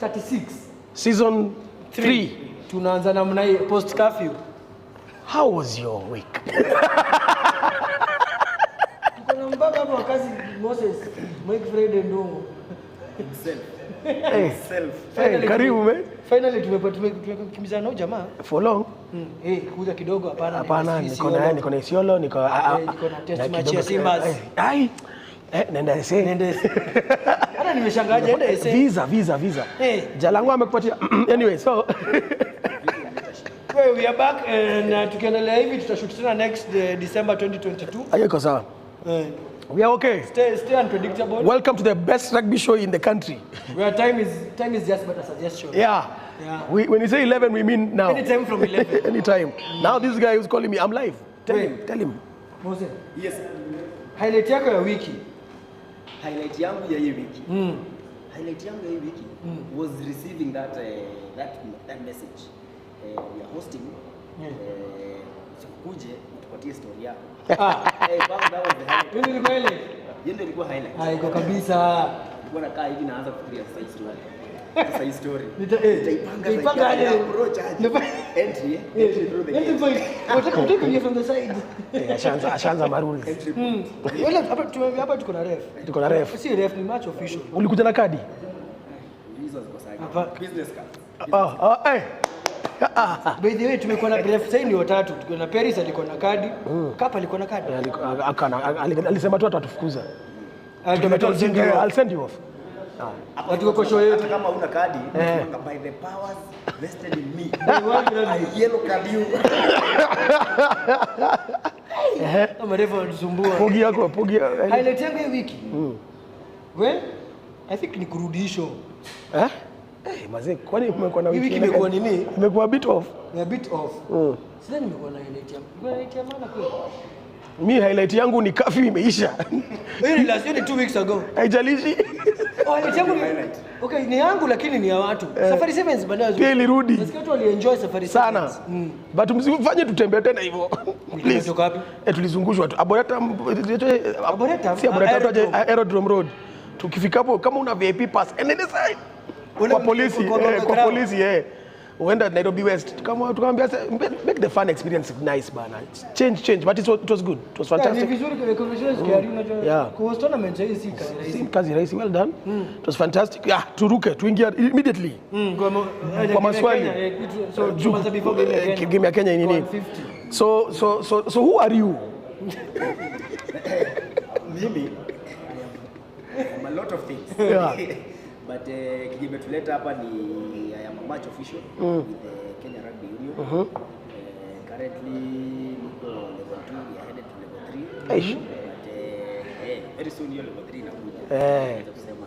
36 season 3 tunaanza namna hii post curfew. How was your week? Kuna mbaba hapo kazi Moses Mike Friday Ndongo himself. Hey, karibu man. Finally tumekimbizana na jamaa for long. Kuja kidogo hapana niko na Isiolo niko na test match ya Simba. Nenda ese. Hata nimeshangaa nenda ese. Visa. Jalangu amekupatia. Anyway, so we are back na tukiendelea hivi tutashoot tena next December 2022. Ayeko sawa. We are okay. Stay unpredictable. Welcome to the best rugby show in the country. Where time is just but a suggestion. Yeah. When you say 11, we mean now. Anytime from 11. Anytime. Now this guy who's calling me, I'm live. Tell him. Moses. Yes. Highlight yako ya wiki. Highlight yangu ya hii wiki. Highlight yangu ya hii wiki was receiving that message. We are hosting. Sikuje tupatie story yako. That was the highlight. Ndio ilikuwa ile. Ndio ilikuwa highlight. Haiko kabisa. Nilikuwa nakaa hivi naanza kufikiria sasa story. Sasa hii story. Nitaipanga aje approach aje. Entry through the entry point. Wataka kuingia from the side. Ashaanza maruli. Wala hapa tuko na ref. Tuko na ref. Si ref ni match official. Ulikuja na kadi? Hizo ziko sawa. Business card. By the way tumekuwa na ref sasa ni watatu. Tuko na Paris alikuwa na kadi. Kapa alikuwa na kadi. Alisema tu atatufukuza. I'll send you off. Watu kwa show yetu kama una kadi by the powers vested in me. I yellow card you. Kama refa wanasumbua. Pogi. Highlight yangu hii wiki. Well, I think ni kurudisho. Mazee, kwani kumekuwa na wiki imekuwa nini? Imekuwa bit off. A bit off. Sasa nimekuwa na highlight yangu. Kuna highlight ya maana kweli. Mimi highlight yangu ni curfew imeisha. Hiyo ni last 2 weeks ago. Haijalishi. Highlight yangu ni okay, ni yangu lakini ni ya watu. Safari Sevens baadaye. Pia ilirudi. Nasikia watu walienjoy Safari Sevens. Sana. But msifanye tutembee tena hivyo. Please. Tuko wapi? Tulizungushwa tu. Arboretum. Si Arboretum, Aerodrome Road. Tukifika hapo kama una VIP pass, enende side. Kwa polisi. Uenda Nairobi West. Tukamwambia make the fun experience nice bana. Change but it was good. It was fantastic. Ni vizuri kwa conversations kwa unajua. Kwa tournament hii si kazi rahisi. Well done. It was fantastic. Turuke tuingia immediately. Kwa maswali. So tuanze before game ya Kenya nini? So who are you? Mimi I'm a lot of things. But kijimetuleta hapa ni I am a match official with the Kenya Rugby Union. Currently niko level 2, we are headed to level 3. But very soon you're level 3 nakuja. Kusema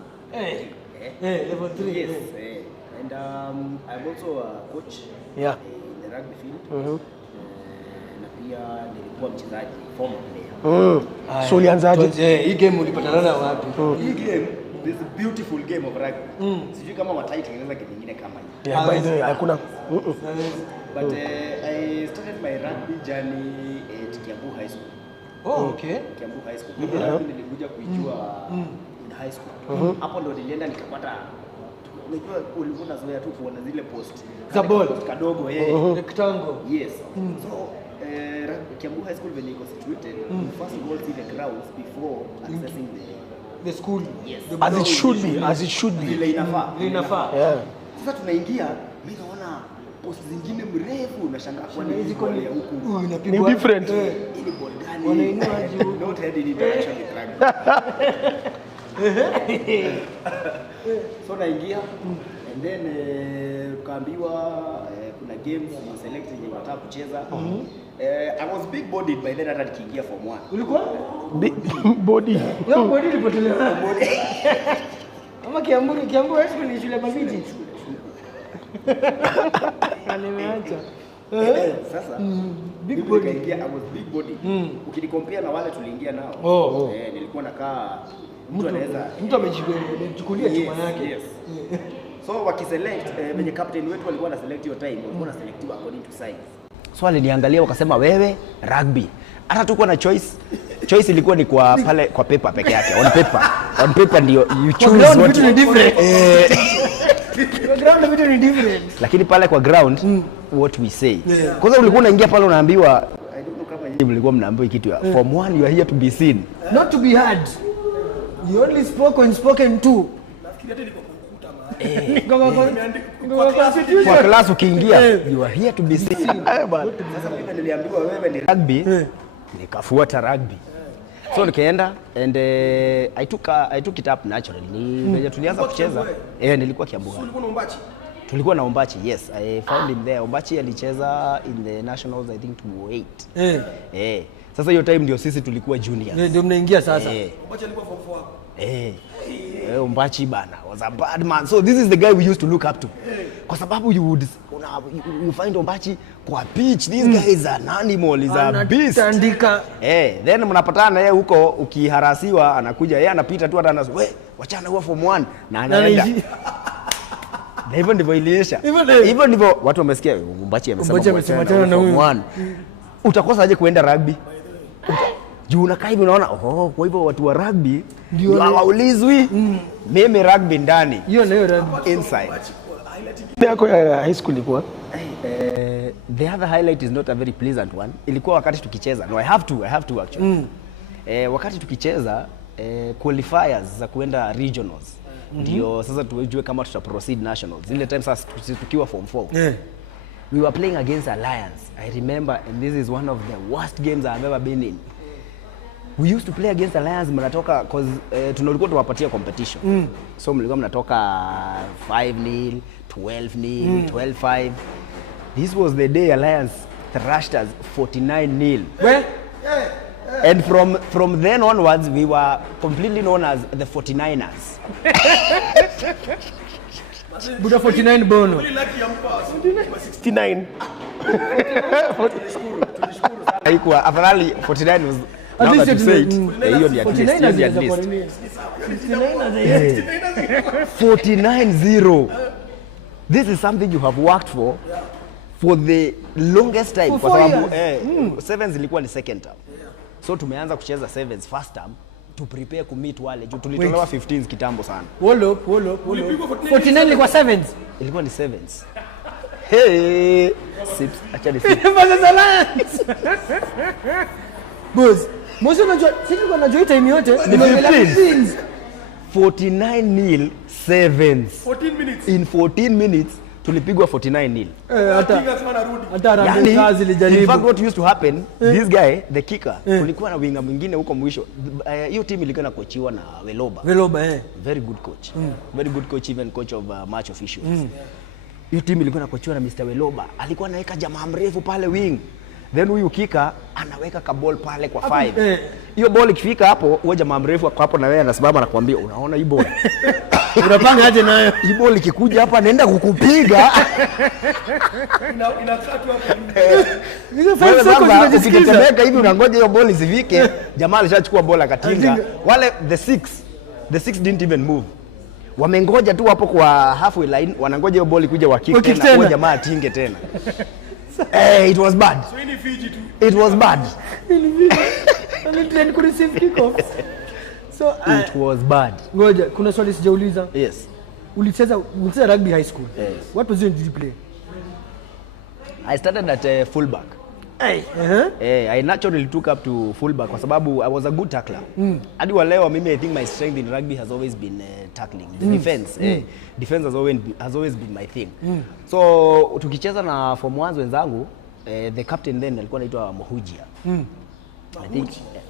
level 3. Yes. And I'm also a coach in the rugby field. Na pia nilikuwa mchezaji former player. So ulianzaje? Hii game ulipatana na wapi? Hii game this beautiful game of rugby. Sijui kama wataitengeneza kitu kingine kama hii. By the way, hakuna. But I started my rugby journey at Kiambu High School. Okay. Kiambu High School. Nilikuja kuijua in high school. Hapo ndo nilienda nikapata unajua ulikuwa unazoea tu kuona zile post za ball kadogo rectangle. Yes. So Kiambu High School when it was situated, first of all see the grounds before accessing the school. Yes. As it should be. Vile inafaa. Yeah. Sasa tunaingia, mimi naona post zingine mrefu na shangaa kwa nini ziko ya huku. Ni different. Ili ball gani? Wanainua juu. Not head in interaction with rugby. So naingia and then kaambiwa kuna games you select yenye unataka kucheza. I was big bodied by then hata nikiingia form 1. Ulikuwa? Body. Yo body ilipotelea. Kama Kiambu High School ni shule mabiji. Nimeacha. Sasa big body kaingia, I was big body. Ukinicompare na wale tuliingia nao. Nilikuwa nakaa mtu amejichukulia chuma yake. Yes. So wakiselect venye captain wetu walikuwa na select your time, walikuwa na select according to size. So waliniangalia wakasema wewe rugby. Hata tuko na choice ilikuwa ni kwa pale kwa paper peke yake. On paper ndio you choose what you different. Kwa ground vitu ni different. Lakini pale kwa ground what we say. Kwanza ulikuwa unaingia pale unaambiwa mlikuwa mnaambiwa kitu ya form 1 you are here to be seen, not to be heard. You only spoke when spoken to. Nafikiri hata kwa class ukiingia you are here to be seen. Sasa mimi niliambiwa wewe ni Rugby, nikafuata rugby. So nikaenda and I took it up naturally. Ni tulianza kucheza. Nilikuwa Kiambu. Tulikuwa na Ombachi, yes. I found him there. Ombachi alicheza in the nationals I think 2008. Sasa hiyo time ndio sisi tulikuwa juniors. Ndio mnaingia sasa. Ombachi alikuwa form 4. Ombachi bana was a bad man. So this is the guy we used to look up to. Kwa sababu you find Ombachi kwa pitch, this guy is an animal, is a beast. Then mnapatana yeye huko ukiharasiwa anakuja yeye anapita tu hata anasema we wachana huwa form 1 na anaenda. Na hivyo ndivyo iliisha. Hivyo ndivyo watu wamesikia Ombachi amesema tena na form 1. Utakosa aje kuenda rugby? Juu unakaa hivi unaona kwa hivyo watu wa rugby ndio hawaulizwi. Mimi rugby ndani. Hiyo ndio rugby inside. Yako ya high school ilikuwa? The other highlight is not a very pleasant one. Ilikuwa wakati tukicheza. No, I have to actually. Wakati tukicheza qualifiers za kuenda regionals. Ndio sasa tujue kama tuta proceed nationals. Ile time sasa tukiwa form 4. We were playing against Alliance. I remember, and this is one of the worst games I've ever been in. We used to play against Alliance mnatoka cause tulikuwa tuwapatia competition. So mlikuwa mnatoka 5-0, 12-0, 12-5. This was the day Alliance thrashed us 49-0. Well, and from then onwards we were completely known as the 49ers. Buda 49 bono. 69. Haikuwa afadhali 49 was now that you say it. Hiyo ni at least. 49-0. This is something you have worked for the longest time kwa sababu sevens ilikuwa ni second term. So tumeanza kucheza sevens first term to prepare ku meet wale. Tulitolewa 15s kitambo sana. Hold up. 49 ilikuwa sevens. Ilikuwa ni sevens. Hey, sips actually sips. Boss, Mosi unajua sisi tunajua time yote ni 15s. 49-0 sevens. 14 minutes. In 14 minutes tulipigwa 49-0. Hata rambe kazi lijaribu. In fact what used to happen, this guy the kicker, tulikuwa na winga mwingine huko mwisho. Hiyo team ilikuwa inakochiwa na Weloba. Very good coach. Very good coach, even coach of match officials. Hiyo team ilikuwa inakochiwa na Mr. Weloba. Alikuwa anaweka jamaa mrefu pale wing. Then huyu kicker anaweka ka ball pale kwa 5. Hiyo ball ikifika hapo, huyo jamaa mrefu hapo na wewe anasimama anakuambia unaona hii ball. Unapanga aje nayo? Hii ball ikikuja hapa naenda kukupiga. Inakaa tu hapo. Niko 5 seconds ukitembeka hivi unangoja hiyo ball isifike, jamaa alishachukua ball akatinga. Wale the six didn't even move. Wamengoja tu hapo kwa halfway line, wanangoja hiyo ball ikuje wakick tena, huyo jamaa atinge tena. It was bad. So ini Fiji tu. It was bad. Train ku receive kickoffs. So it was bad. Ngoja, kuna swali sijauliza. Yes. Ulicheza rugby high school. Yes. What position did you play? I started at fullback. I naturally took up to fullback kwa sababu I was a good tackler. Hadi wa leo mimi I think my strength in rugby has always been tackling. The defense. Defense has always been my thing. So tukicheza na form 1 wenzangu, the captain then alikuwa anaitwa Mohujia. I think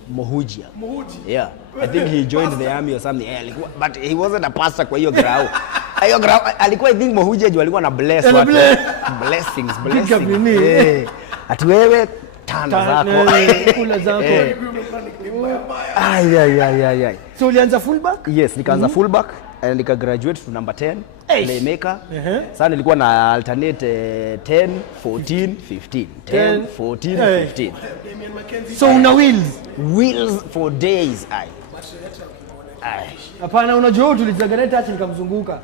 Mohujia. Yeah. I think he joined the army or something. But he wasn't a pastor kwa hiyo grau. Alikuwa I think Mohujia juu alikuwa na bless watu. Blessings. Ati wewe tana zako. Kula zako. Ay. So ulianza fullback? Yes, nikaanza fullback and nika graduate to number 10 playmaker. Sasa nilikuwa na alternate 10, 14, 15. 10, 14, 15. So una wheels for days. Hapana, unajua tulicheza na touch nikamzunguka.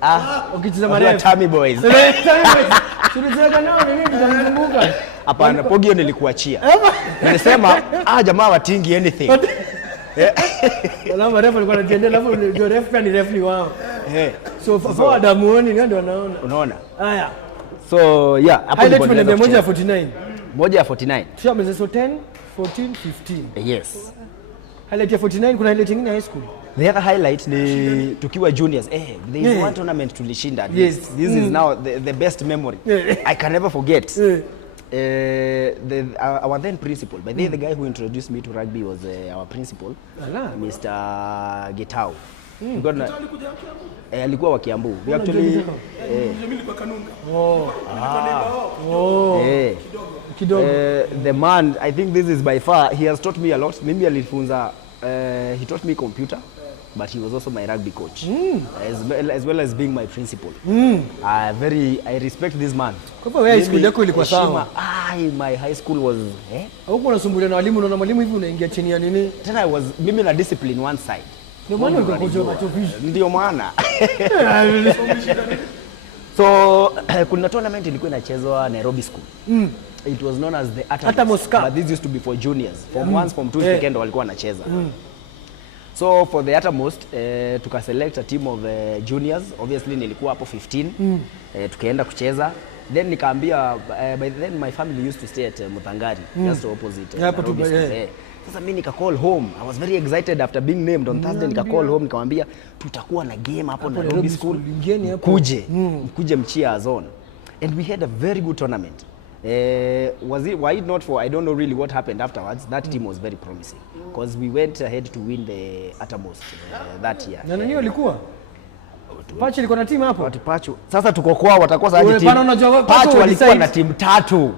Ukicheza marefu. Tammy boys. Tulicheza nao nini nikamzunguka. Hapana, Pogio nilikuachia. Nilisema jamaa watingi anything. Wala marefu alikuwa anajiendea alafu ndio refu ni refu wao. So forward amuoni ndio wanaona. Unaona? Haya. So yeah, hapo Highlight ni 149. Moja ya 49. Tushamaliza so 10, 14, 15. Yes. Highlight ya 49 kuna highlight nyingine high school. The other highlight ni tukiwa juniors. There is one tournament tulishinda. Yes. This is now the best memory. I can never forget. Our then principal, by the guy who introduced me to rugby was our principal, Mr. Getao. Alikuwa wa Kiambu. We actually the man, I think this is by far, he has taught me a lot. Mimi alifunza, he taught me computer, but he was also my rugby coach, as well as being my principal. I respect this man. Kwa hivyo high school yako ilikuwa sawa? My high school was huko unasumbulia na walimu, unaona mwalimu hivi unaingia chini ya nini? Tena mimi na discipline one side. Ndio maana ukakojoa machofishi. Ndio maana. So kuna tournament ilikuwa inachezwa Nairobi School. It was known as the Atamos, but this used to be for juniors. Form 1, Form 2 weekend walikuwa wanacheza. So for the uttermost, tuka select a team of juniors. Obviously nilikuwa hapo 15. Tukaenda kucheza. Then nikaambia, by then my family used to stay at Mutangari, just opposite Nairobi School. Sasa mimi nika call home. I was very excited after being named on Thursday. Nika call home nikamwambia tutakuwa na game hapo Nairobi School. Kuje Mchia zone. And we had a very good tournament. Why not for, I don't know really what happened afterwards. That team was very promising because we went ahead to win the uttermost that year. Na nani walikuwa? Pachu ilikuwa na timu hapo? Watu Pachu. Sasa tuko kwao watakosa hadi timu. Pachu walikuwa na timu 3.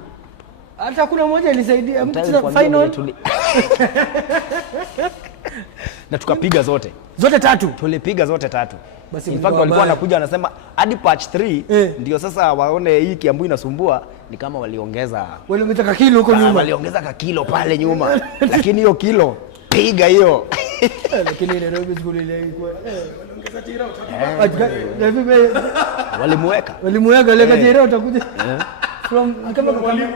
Hata kuna mmoja ilisaidia final. Na tukapiga zote 3. Tulipiga zote 3. Basi in fact walikuwa wanakuja wanasema hadi patch 3 ndio sasa waone hii Kiambu inasumbua, ni kama waliongeza kakilo huko nyuma. Waliongeza kakilo pale nyuma. Lakini hiyo kilo piga hiyo. Lakini Nairobi School ile ilikuwa waliongeza tira walimuweka ile tira utakuja. From mwalimu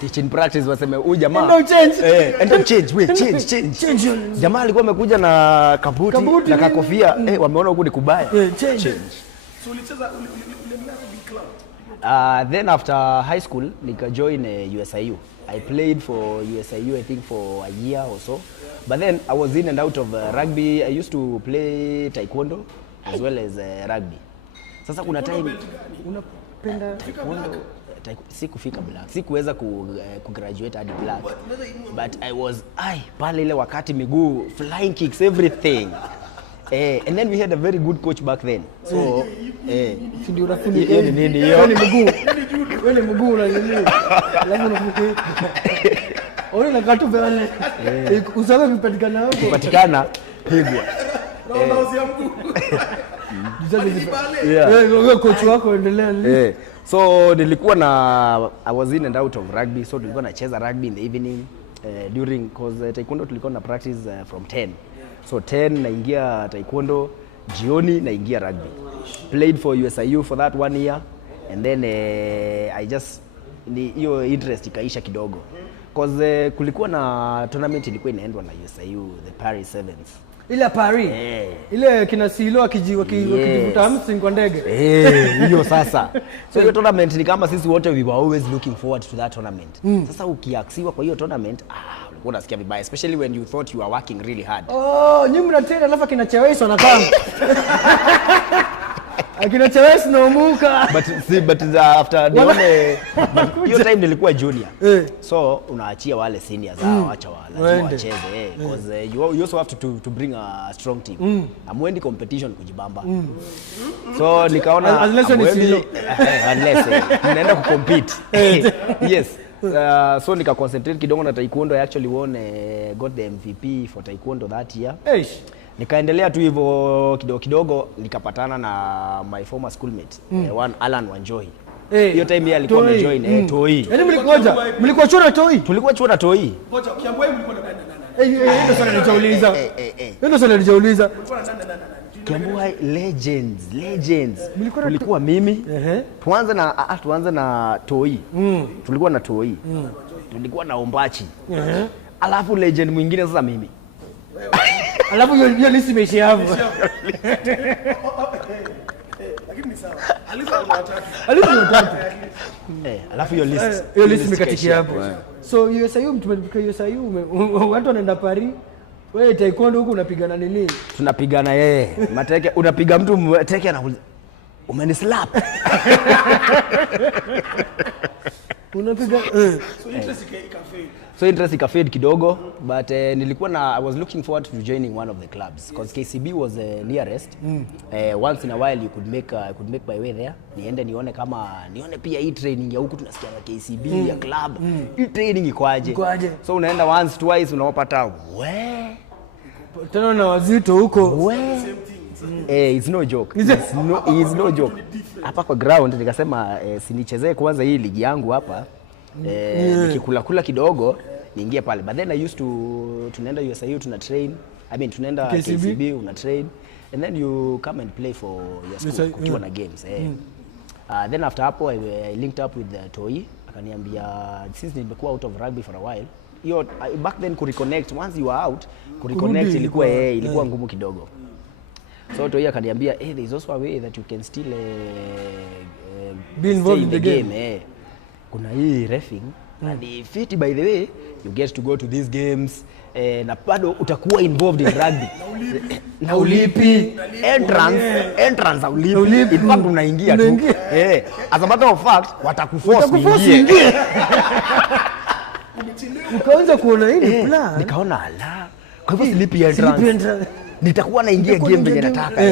teaching practice waseme huyu jamaa endo change we change jamaa alikuwa amekuja na kabuti na kakofia wameona huko ni kubaya change. So ulicheza club? Then after high school nika join USIU. I played for USIU I think for a year or so, but then I was in and out of rugby. I used to play taekwondo as well as rugby. Sasa kuna time unapenda taekwondo, sikufika black, sikuweza kugraduate hadi black, but I was pale ile wakati miguu flying kicks everything. And then we had a very good coach back then. So ndio rafuni nini hiyo ni miguu wewe miguu na nini lazima unafuke ole na katu vile usawa vipatikana hapo kupatikana pigwa na usia mguu. Wewe coach wako endelea. So nilikuwa na I was in and out of rugby, so tulikuwa nacheza rugby in the evening during cause taekwondo tulikuwa na practice from 10. So 10 naingia taekwondo, jioni naingia rugby. Played for USIU for that 1 year and then I just hiyo interest ikaisha kidogo. Cause kulikuwa na tournament ilikuwa inaendwa na USIU, the Paris Sevens. Ile Paris. Ile kina Silo wakivuta hamstring kwa ndege. Hiyo sasa. So hiyo tournament ni kama sisi wote we were always looking forward to that tournament. Sasa ukiaksiwa kwa hiyo tournament, ulikuwa unasikia vibaya, especially when you thought you are working really hard. Nyinyi mnatenda alafu kina Chawes wanakanga. Akina Chawes naumuka. But after the one hiyo time nilikuwa junior. So unaachia wale seniors acha lazima wacheze because you also have to bring a strong team. Amwendi competition kujibamba. So nikaona unless unaenda kucompete. Yes. So nika concentrate kidogo na taekwondo. I actually got the MVP for taekwondo that year. Nikaendelea tu hivyo kidogo nikapatana na my former schoolmate one Alan Wanjohi. Hiyo time yeye alikuwa amejoin Toi. Yaani mlikuwa chuo Toi? Tulikuwa chuo na Toi. Ngoja Kiambu mlikuwa na nani? Ndio swali nitauliza. Kiambu legends. Tulikuwa mimi. Tuanze na Toi. Tulikuwa na Toi. Tulikuwa na Ombachi. Alafu legend mwingine sasa mimi. Alafu hiyo list imeishia hapo. Lakini ni sawa. Aliza unataka. Alafu hiyo list imekatikia hapo. So USIU tumefika USIU watu wanaenda Paris. Wewe taekwondo huko unapigana nini? Tunapigana mateke, unapiga mtu teke anakuuliza umenislap. Unapiga So interest ikafade kidogo, but nilikuwa I was looking forward to joining one of the clubs because KCB was nearest. Once in a while I could make my way there. Niende nione pia hii training ya huku tunasikia KCB ya club. Hii training ikoaje? So unaenda once twice unapata tena na wazito huko. It's no joke. It's no joke. Hapa kwa ground nikasema sinichezee kwanza hii ligi yangu hapa. Nikikula kidogo niingie pale. But then I used to tunaenda USIU tuna train. I mean tunaenda KCB una train and then you come and play for your school kukiwa na games. Then after hapo I linked up with Toi. Akaniambia since nimekuwa out of rugby for a while. Back then reconnect once you are out reconnect ilikuwa ngumu kidogo. So Toi akaniambia there is also a way that you can still be involved in the game. Kuna hii refing and fit by the way you get to go to these games na bado utakuwa involved in rugby na ulipi entrance ulipi in fact unaingia tu as a matter of fact watakuforce uingie. Ukaanza kuona hili plan nikaona kwa hivyo silipi entrance nitakuwa naingia game venye nataka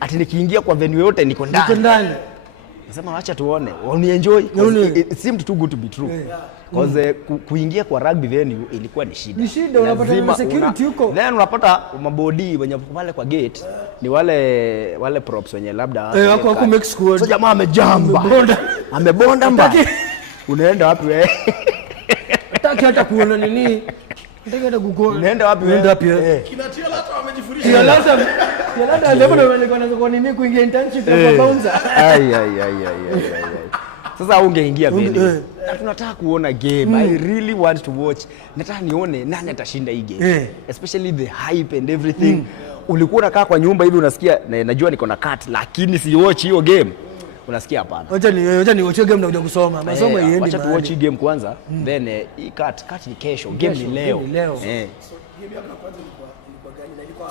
ati nikiingia kwa venue yote niko ndani. Nasema acha tuone, unienjoy. It seemed too good to be true. Because kuingia kwa rugby venue ilikuwa ni shida. Ni shida, unapata security huko. Then unapata mabodi wenye pale kwa gate ni wale props wenye labda wako make squad. So jamaa amebonda mbaya. Unaenda wapi wewe? Hataki hata kuona nini. Nataka hata kukuona. Unaenda wapi wewe? Kinatia hata wamejifurisha. Yalata ndio kwa nini kuingia internship ya bouncer. Sasa ungeingia venue. Na tunataka kuona game. I really want to watch. Nataka nione nani atashinda hii game. Especially the hype and everything. Ulikuwa unakaa kwa nyumba hivi unasikia najua niko na cut lakini si watch hiyo game. Unasikia hapana. Wacha ni watch game na kuja kusoma. Masomo iende. Wacha tu watch game kwanza. Then hii cut ni kesho. Game ni leo.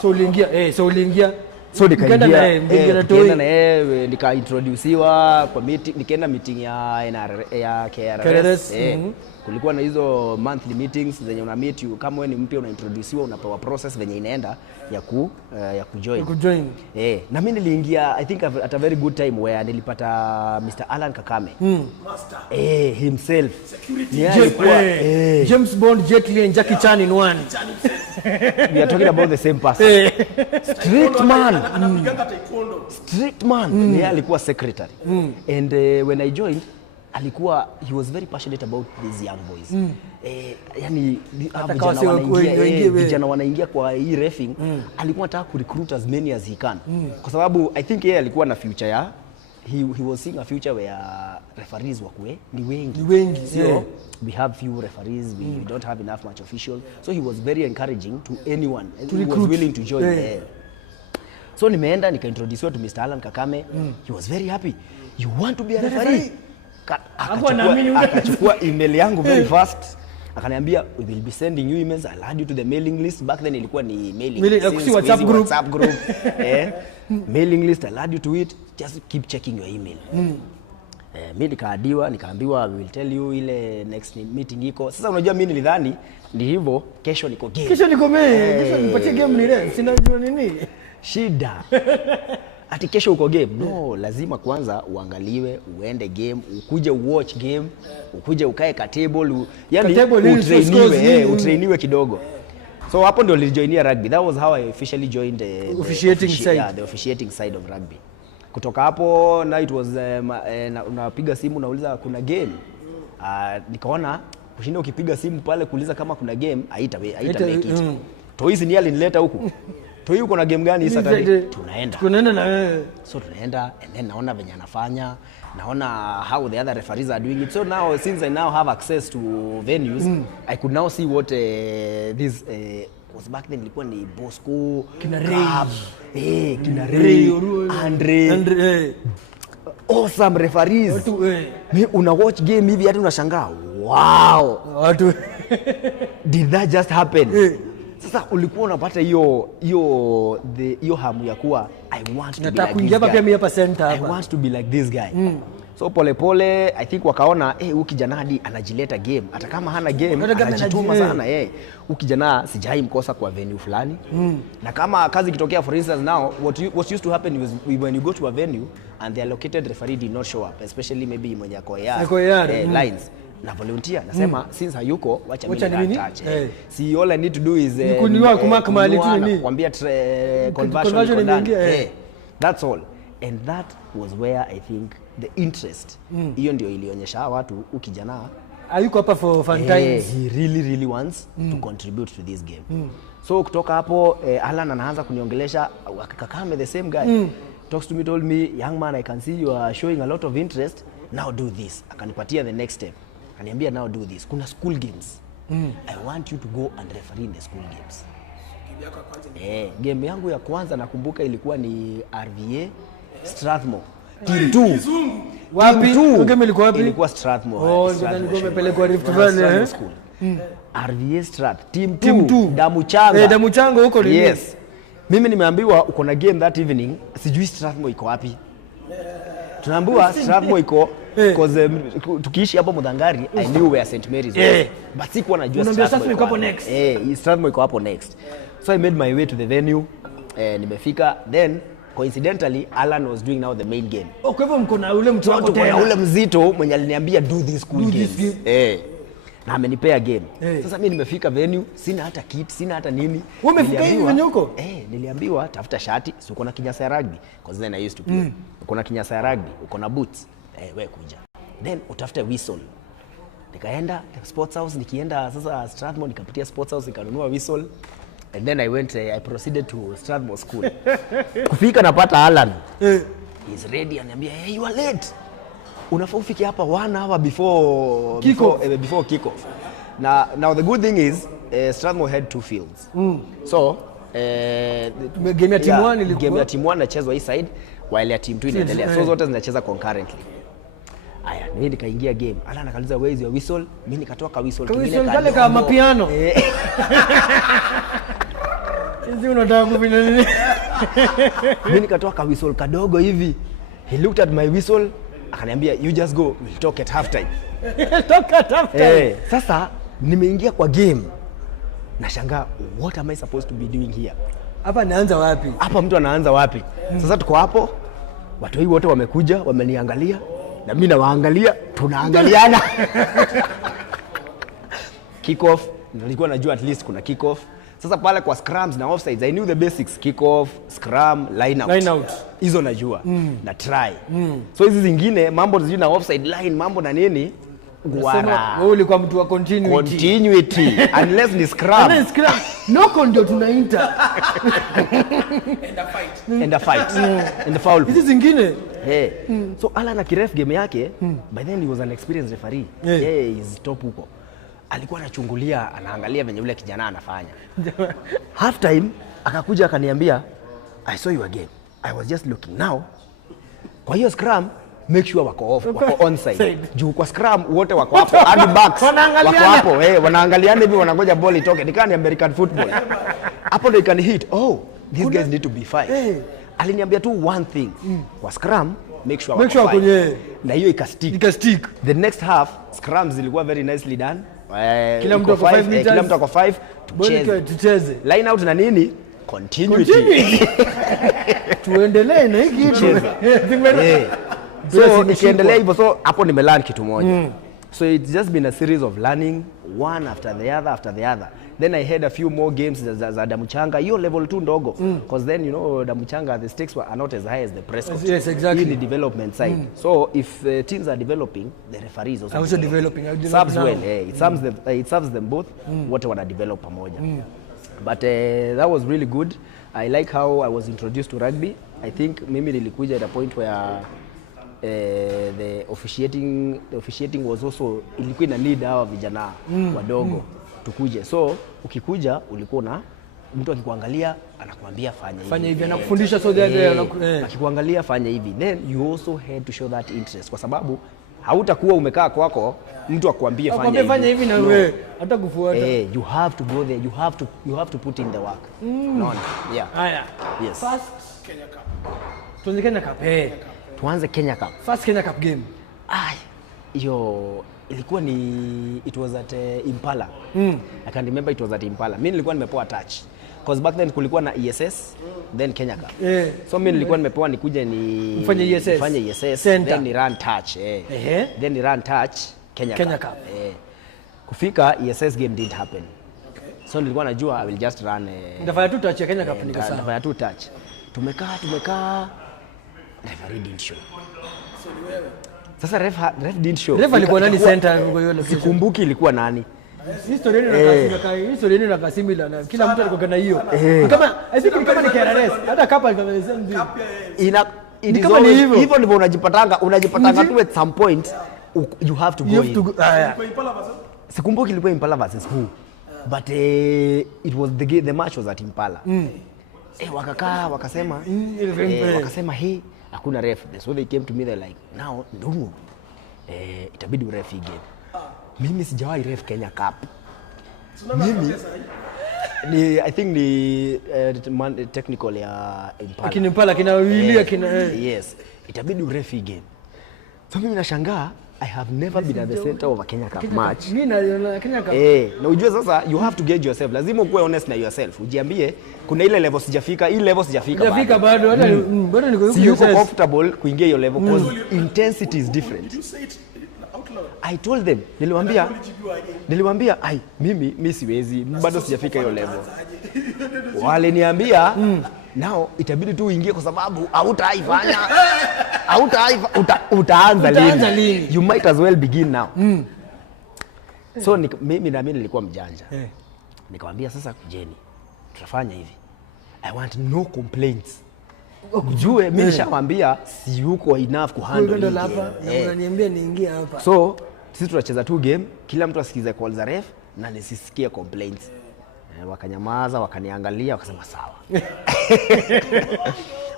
So uliingia So nikaingia na yeye nikaintroduciwa kwa meeting, nikaenda meeting ya KRS. Kulikuwa na hizo monthly meetings zenye una meet kama wewe ni mpya unaintroduciwa unapewa process venye inaenda ya kujoin. Na mimi niliingia I think at a very good time where nilipata Mr. Alan Kakame. Master. Himself. James Bond, Jet Li and Jackie Chan in one. We are talking about the same person. Strict man. Strict man. Yeye alikuwa secretary. And when I joined he was very passionate about these young boys. Yani vijana wanaingia kwa hii refing, alikuwa anataka kurecruit as many as he can. Kwa sababu I think yeye alikuwa na future he was seeing a future where referees wakwe ni wengi. So we have few referees, we don't have enough match officials. So he was very encouraging to anyone who was willing to join. So nimeenda nikaintroduce to Mr. Alan Kakame. He was very happy. You want to be a referee? Akachukua email yangu very fast. Akaniambia we will be sending you emails. I'll add you to the mailing list. Back then ilikuwa ni mailing WhatsApp group. Mailing list, I'll add you to it. Just keep checking your email. Mimi nikaambiwa we will tell you ile next meeting iko. Sasa unajua mimi nilidhani ni hivyo kesho niko game. Kesho nipatie game nile. Sinajua nini? Shida. Ati kesho uko game. No, lazima kwanza uangaliwe, uende game, ukuje watch game, ukuje ukae ka table, yani utrainiwe kidogo. So hapo ndio nilijoinia rugby. That was how I officially joined the officiating side of rugby. Kutoka hapo na it was unapiga simu unauliza kuna game. Nikaona kushinda ukipiga simu pale kuuliza kama kuna game haita make it. Toi ni alinileta huku. Toi uko na game gani Saturday? Tunaenda na wewe. So tunaenda and then naona venye anafanya, naona how the other referees are doing it. So now since I now have access to venues, I could now see what these because back then ilikuwa ni Bosco, kina Crab, kina Ray, Andre. Awesome referees. Mimi una watch game hivi hata unashangaa. Wow. Watu did that just happen? Sasa ulikuwa unapata hiyo hamu ya kuwa I want to be like this guy. Pia mimi hapa center hapa. I want to be like this guy. So pole I think wakaona huyu kijana hadi anajileta game. Hata kama hana game anajituma sana huyu kijana sijai mkosa kwa venue fulani. Na kama kazi kitokea, for instance now what used to happen was when you go to a venue and the allocated referee did not show up, especially maybe mwenye lines na volunteer nasema since hayuko wacha mimi touch. See, all I need to do is kuniwa kumakmali tu nini kuambia conversion inaingia. That's all. And that was where I think the interest hiyo ndio ilionyesha watu ukijana hayuko hapa for fun times. He really wants to contribute to this game. So kutoka hapo Alan anaanza kuniongelesha akakame the same guy. Talks to me, told me, young man, I can see you are showing a lot of interest. Now do this. Akanipatia the next step. Akaniambia now do this. Kuna school games. I want you to go and referee in the school games. Game yangu ya kwanza nakumbuka ilikuwa ni RVA Strathmore. Team 2. Wapi? Game ilikuwa wapi? Ilikuwa Strathmore. Ndio nimepelekwa Rift Valley School. RVA Strat. Team 2. Damuchanga. Damuchanga huko ni. Yes. Mimi nimeambiwa uko na game that evening, sijui Strathmore iko wapi. Tunaambiwa Strathmore iko because tukiishi hapo Mudangari, I knew where St Mary's was. But sikuwa najua Strathmore iko hapo next. Strathmore iko hapo next. So I made my way to the venue. Nimefika, then coincidentally Alan was doing now the main game. Kwa hivyo mko na ule mtu wako tena. Ule mzito mwenye aliniambia do this school games. Na amenipea game. Sasa mimi nimefika venue, sina hata kit, sina hata nini. Wewe umefika hivi venue huko? Niliambiwa tafuta shati, si uko na kinyasa ya rugby because then I used to play. Uko na kinyasa ya rugby, uko na boots. Wewe kuja. Then utafute whistle. Nikaenda sports house, nikienda sasa Strathmore nikapitia sports house nikanunua whistle. And then I proceeded to Strathmore School. Kufika napata Alan. He's ready, ananiambia, "Hey, you are late. Unafaa ufike hapa 1 hour before kickoff." Now the good thing is Strathmore had 2 fields. So game ya team 1 ilikuwa game ya team 1 inachezwa hii side while ya team 2 inaendelea. So zote zinacheza concurrently. Aya, mimi nikaingia game. Alan akauliza where is your whistle? Mimi nikatoa whistle kingine kale kama mapiano. Hizi unataka kufanya nini? Mimi nikatoa whistle kadogo hivi. He looked at my whistle, akaniambia you just go, we'll talk at half time. Talk at half time. Sasa nimeingia kwa game. Nashangaa what am I supposed to be doing here? Hapa naanza wapi? Hapa mtu anaanza wapi? Sasa tuko hapo. Watu wote wamekuja, wameniangalia na mimi nawaangalia, tunaangaliana. Kick off, nilikuwa najua at least kuna kick off. Sasa pale kwa scrums na offsides I knew the basics, kick off, scrum, line out. Hizo najua na try. So hizi zingine mambo zingine na offside line, mambo na nini? Gwara. Wewe ulikuwa mtu wa continuity. Unless ni scrum. Noko ndio tunaita. And a fight. And the foul. Hizi zingine. So Alan akiref game yake, by then he was an experienced referee. He's top huko. Alikuwa anachungulia, anaangalia venye yule kijana anafanya. Half time akakuja akaniambia, I saw your game. I was just looking now. Kwa hiyo scrum make sure wako onside. Juu kwa scrum wote wako hapo, hadi backs wako hapo, wanaangaliana hivi wanangoja ball itoke. Nikani American football. Hapo they can hit. Oh, these guys need to be fine. Aliniambia tu one thing. Kwa scrum make sure wako fine. Na hiyo ikastick. The next half scrums zilikuwa very nicely done. Kila mtu ako 5 meters. Kila mtu ako 5 tucheze. Line out na nini? Continuity. Tuendelee na hiki kitu. So nikiendelea hivyo, so hapo nimelearn kitu moja. So it's just been a series of learning one after the other. Then I had a few more games za Damuchanga, hiyo level 2 ndogo, because then you know Damuchanga the stakes are not as high as the Prescott. Yes, exactly. In the development side. So if teams are developing, the referees also developing. Serves well. It serves them both. What wana develop pamoja. But that was really good. I like how I was introduced to rugby. I think mimi nilikuja at a point where the officiating was also ilikuwa ina need hawa vijana wadogo tukuje. So ukikuja ulikuwa mtu akikuangalia anakuambia fanya hivi anakufundisha so that akikuangalia fanya hivi, then you also had to show that interest, kwa sababu hautakuwa umekaa kwako mtu akwambie fanya hivi na wewe hata kufuata. You have to go there, you have to put in the work. Unaona? Yeah. Haya. Yes. First Kenya Cup. Tuanze Kenya Cup. Tuanze Kenya Cup. First Kenya Cup game. Ilikuwa ni it was at Impala. I can remember it was at Impala. Mimi nilikuwa nimepewa touch. Because back then kulikuwa na ESS, then Kenya Cup. So mimi nilikuwa nimepewa nikuje ni mfanye ESS, then ni run touch. Then ni run touch Kenya Cup. Kufika ESS game didn't happen. So nilikuwa najua I will just run ndafanya tu touch ya Kenya Cup niko sawa. Ndafanya tu touch. Tumekaa referee didn't show. So ni wewe. Sasa ref didn't show. Ref alikuwa nani center huko hiyo location? Sikumbuki ilikuwa nani. Historia na Kasimila na kila mtu alikuwa na hiyo. Kama I think ni kama ni KRS, hata kapa kama ni hivyo ndivyo unajipatanga tu at some point you have to go in. Sikumbuki ilikuwa Impala versus who. But it was the match was at Impala. Wakakaa wakasema hii hakuna ref. So they came to me, they're like, now no, itabidi ref hii game. Mimi sijawahi ref Kenya Cup. Mimi I think ni technical ya Impala. Impala kina Willia yes, itabidi ref hii game. So mimi nashangaa, I have never been at the center of a Kenya Cup match. Mimi na Kenya Cup. Na ujue sasa you have to gauge yourself. Lazima ukuwe honest na yourself. Ujiambie kuna ile level sijafika, hii level sijafika bado. Hata bado niko huko. You comfortable kuingia your level because intensity is different. I told them, niliwaambia mimi siwezi, bado sijafika hiyo level. Waliniambia now itabidi tu uingie kwa sababu hautaifanya. Utaanza lini? You might as well begin now. So mimi nilikuwa mjanja. Nikamwambia sasa kujeni. Tutafanya hivi. I want no complaints. Ujue mimi nishakwambia si yuko enough kuhandle hapa. Unaniambia niingie hapa. So sisi tunacheza tu game, kila mtu asikize call za ref na nisisikie complaints. Wakanyamaza, wakaniangalia, wakasema sawa.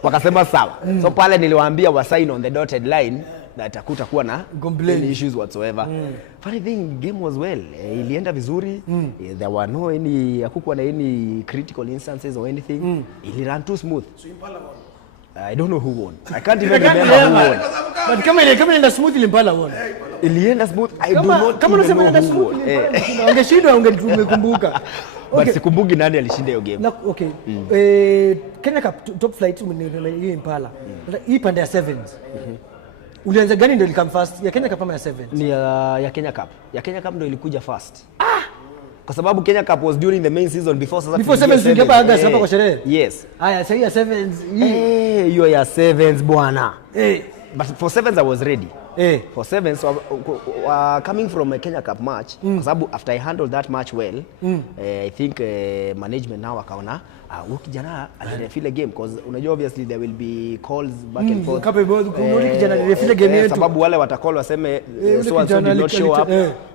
Wakasema sawa. So pale niliwaambia wa sign on the dotted line that hakutakuwa na any issues whatsoever. Funny thing, game was well. Ilienda vizuri. There were hakukuwa na any critical instances or anything. It ran too smooth. So Impala won. I don't know who won. I can't even remember who won. But kama ilienda smooth Impala won. Ilienda smooth. I do not kama unasema ilienda smooth. Ungeshinda ungekumbuka. But sikumbuki nani alishinda hiyo game. Okay. Kenya Cup top flight hiyo Impala. Hii pande ya 7s. Ulianza gani ndio ilikam first? Ya Kenya Cup ama ya 7s? Ni ya Kenya Cup. Ya Kenya Cup ndio ilikuja first. Kwa sababu Kenya Cup was during the main season before 7s ungeba August hapa kwa sherehe. Yes. Haya sasa ya 7s hiyo ya 7s bwana. But for 7s I was ready. For 7s coming from a Kenya Cup match kwa sababu after I handled that match well, I think management now wakaona huyu kijana alirefile game because unajua obviously there will be calls back and forth. Huyu kijana alirefile game yetu. Sababu wale watakall waseme so and so did not show up,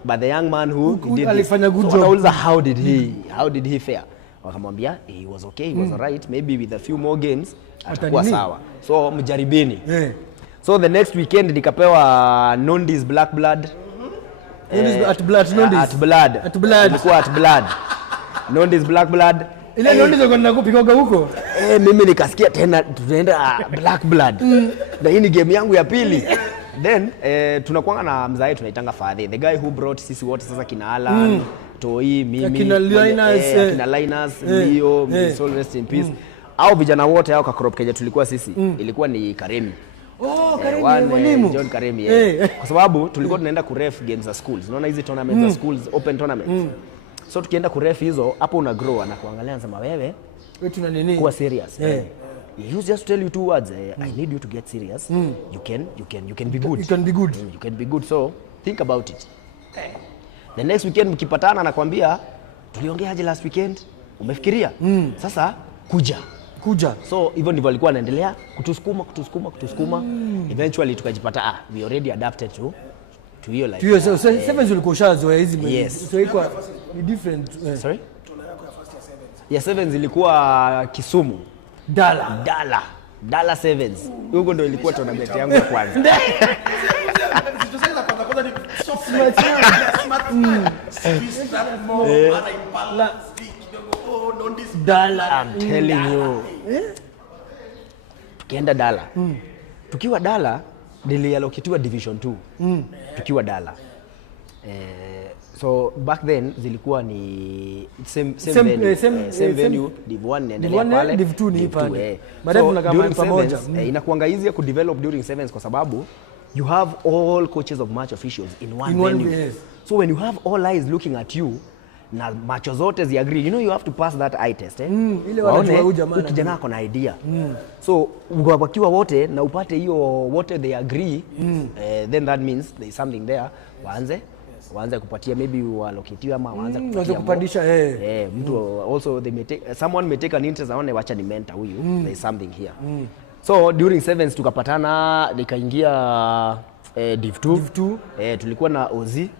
but the young man who did alifanya good job. So how did he fare? Wakamwambia he was okay, he was alright, maybe with a few more games atakuwa sawa. So mjaribini. So the next weekend nikapewa Nondi's Black Blood. At Blood. Ilikuwa at Blood. Nondi's Black Blood. Ile Nondi's wako kupigoga huko. Mimi nikasikia tena tunaenda Black Blood. Na hii ni game yangu ya pili. Then tunakuanga na mzae tunaitanga Father. The guy who brought sisi wote sasa kina Alan, Toi, mimi, kina Linus, Leo, Soul rest in peace. Au vijana wote hao kakrop Kenya tulikuwa sisi. Ilikuwa ni Karemi. Karemi mwalimu. John Karemi. Kwa sababu tulikuwa tunaenda kuref games za schools. Unaona hizi tournaments za schools, open tournaments. So tukienda kuref hizo, hapo una grow na kuangalia nasema wewe tuna nini? Kuwa serious. He used just to tell you two words, I need you to get serious. You can be good. You can be good. You can be good, so think about it. The next weekend mkipatana nakwambia tuliongea aje last weekend? Umefikiria? Sasa kuja. So hivyo ndivyo alikuwa anaendelea kutusukuma. Eventually tukajipata we already adapted to hiyo life. Hiyo 7s ulikuwa ushazoea hizi. Yes. So iko different. Sorry? Ya sevens ilikuwa Kisumu. Dala Sevens. Huko ndo ilikuwa tournament yangu ya kwanza. Dala, I'm telling you. Tukienda Dala. Tukiwa Dala, niliallocatiwa division 2. Tukiwa Dala. So back then zilikuwa ni same venue, Div 1 inaendelea pale, Div 2 ni pale. So during pamoja inakuanga easy ya kudevelop during sevens kwa sababu you have all coaches of match officials in one venue. Yes. So when you have all eyes looking at you na macho zote zi agree, you know you have to pass that eye test ile wanajua huyu jamaa kijana ako na idea. So wakiwa wote na upate hiyo wote they agree, then that means there is something there. Waanze kupatia maybe allocate ama waanze kupandisha mtu also they may take, someone may take an interest aone wacha ni mentor huyu, there is something here. So during sevens tukapatana, nikaingia Div 2. Tulikuwa na Ozi.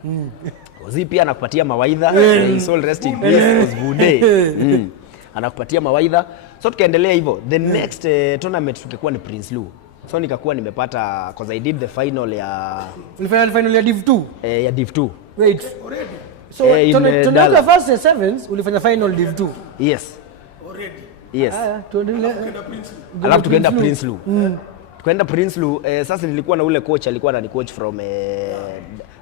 Ozi pia anakupatia mawaidha. Soul resting peace Ozbude. Anakupatia mawaidha. So tukaendelea hivyo. The next tournament tukikuwa ni Prince Lu. So nikakuwa nimepata, because I did the final ya final ya Div 2. Ya Div 2. Wait. So tunaenda first sevens ulifanya final Div 2. Yes. Already. Yes. Tuendelea. Alafu tukaenda Prince Lu. Tukaenda Prince Lu. Sasa nilikuwa na ule coach alikuwa anani coach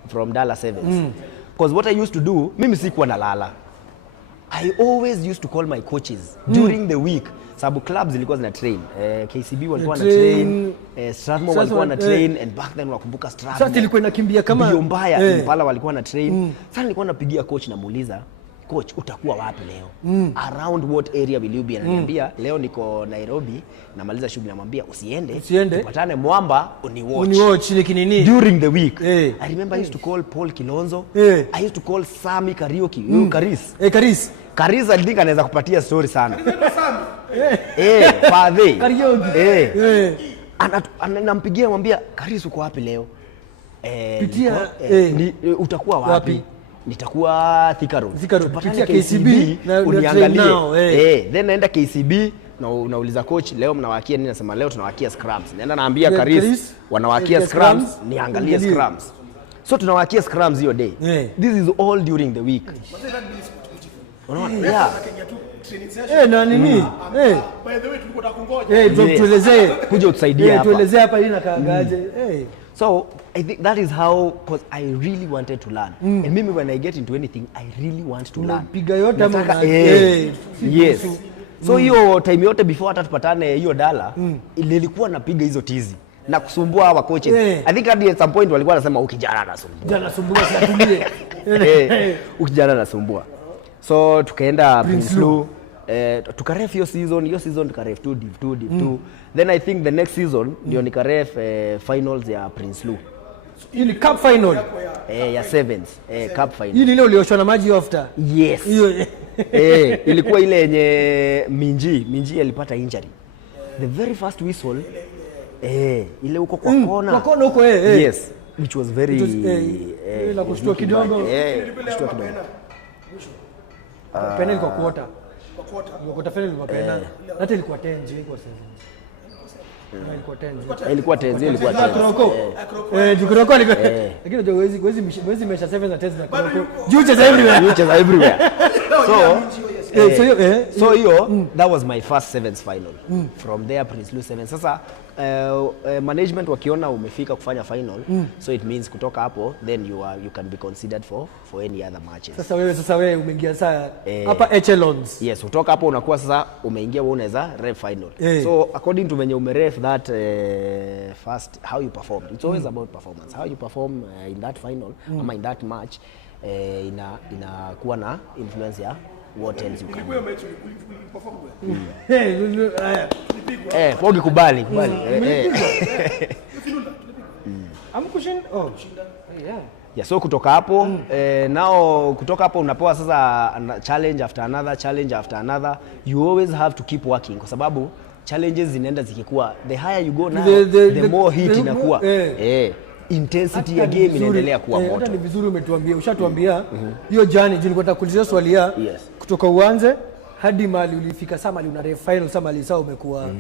from Dala Sevens. Because what I used to do, mimi sikuwa nalala. I always used to call my coaches during the week. Sababu clubs zilikuwa zina train. KCB walikuwa na train, Strathmore walikuwa na train, and back then unakumbuka Strathmore. Sasa ilikuwa inakimbia kama Bio Mbaya, Impala walikuwa na train. Sasa nilikuwa napigia coach namuuliza, coach utakuwa wapi leo? Around what area will you be? Ananiambia leo niko Nairobi, namaliza shughuli, namwambia usiende. Tupatane Mwamba uniwatch nikinini during the week. I remember I used to call Paul Kilonzo. I used to call Sami Karaoke. Karis. Karis I think anaweza kupatia story sana. Father. Karaoke. Anampigia namwambia Karis uko wapi leo? Pitia utakuwa wapi? Nitakuwa Thika Road. Pitia KCB uniangalie. Then naenda KCB na unauliza coach leo mnawakia nini? Nasema leo tunawakia scrums. Naenda naambia Karis wanawakia scrums, niangalie scrums. So tunawakia scrums hiyo day. This is all during the week. Unaona? Na nini? By the way tulikuwa kungoja. Tuelezee. Kuja utusaidie hapa. Tuelezee hapa ili nakaangaje. So I think that is how, because I really wanted to learn. And maybe when I get into anything, I really want to learn. Piga yote ama yes. So hiyo time yote before hata tupatane hiyo Dala, nilikuwa napiga hizo tizi na kusumbua hawa coaches. I think at some point walikuwa wanasema ukijana anasumbua. Ukijana anasumbua. So tukaenda Prince Lu. Tukaref hiyo season tukaref Div 2. Then I think the next season ndio nikaref finals ya Prince Lu. Hii ni cup final ya sevens, cup final. Hii ile ulioshwa na maji after. Yes. Hiyo ilikuwa ile yenye Minji alipata injury. The very first whistle ile huko kwa kona. Kwa kona huko Yes, which was very la kushtua kidogo. Kushtua kidogo. Penalty kwa quarter. Kwa penalty kwa penalty. Hata ilikuwa 10 ilikuwa 7. Ilikuwa 10. Kroko lakini ndio huwezi mesha 7 na 10 na Kroko. You cheza everywhere. So hiyo that was my first sevens final. From there Prince Lu sevens. Sasa management wakiona umefika kufanya final, so it means kutoka hapo then you can be considered for any other matches. Sasa wewe umeingia sasa hapa echelons. Yes, kutoka hapo unakuwa sasa umeingia wewe unaweza ref final. So according to when you ref that first how you perform, it's always about performance. How you perform in that final ama in that match inakuwa na influence ya what else you can do. Pogi kubali. Amkushinda. Yeah, so kutoka hapo kutoka hapo unapewa sasa challenge after another. You always have to keep working kwa sababu challenges zinaenda zikikuwa, the higher you go now the more hit inakuwa. Intensity ya game inaendelea kuwa moto. Hata ni vizuri umetuambia, ushatuambia hiyo jani. Nilikuwa nataka kuuliza swali kutoka uanze hadi mali ulifika sama una ref final sama sawa umekuwa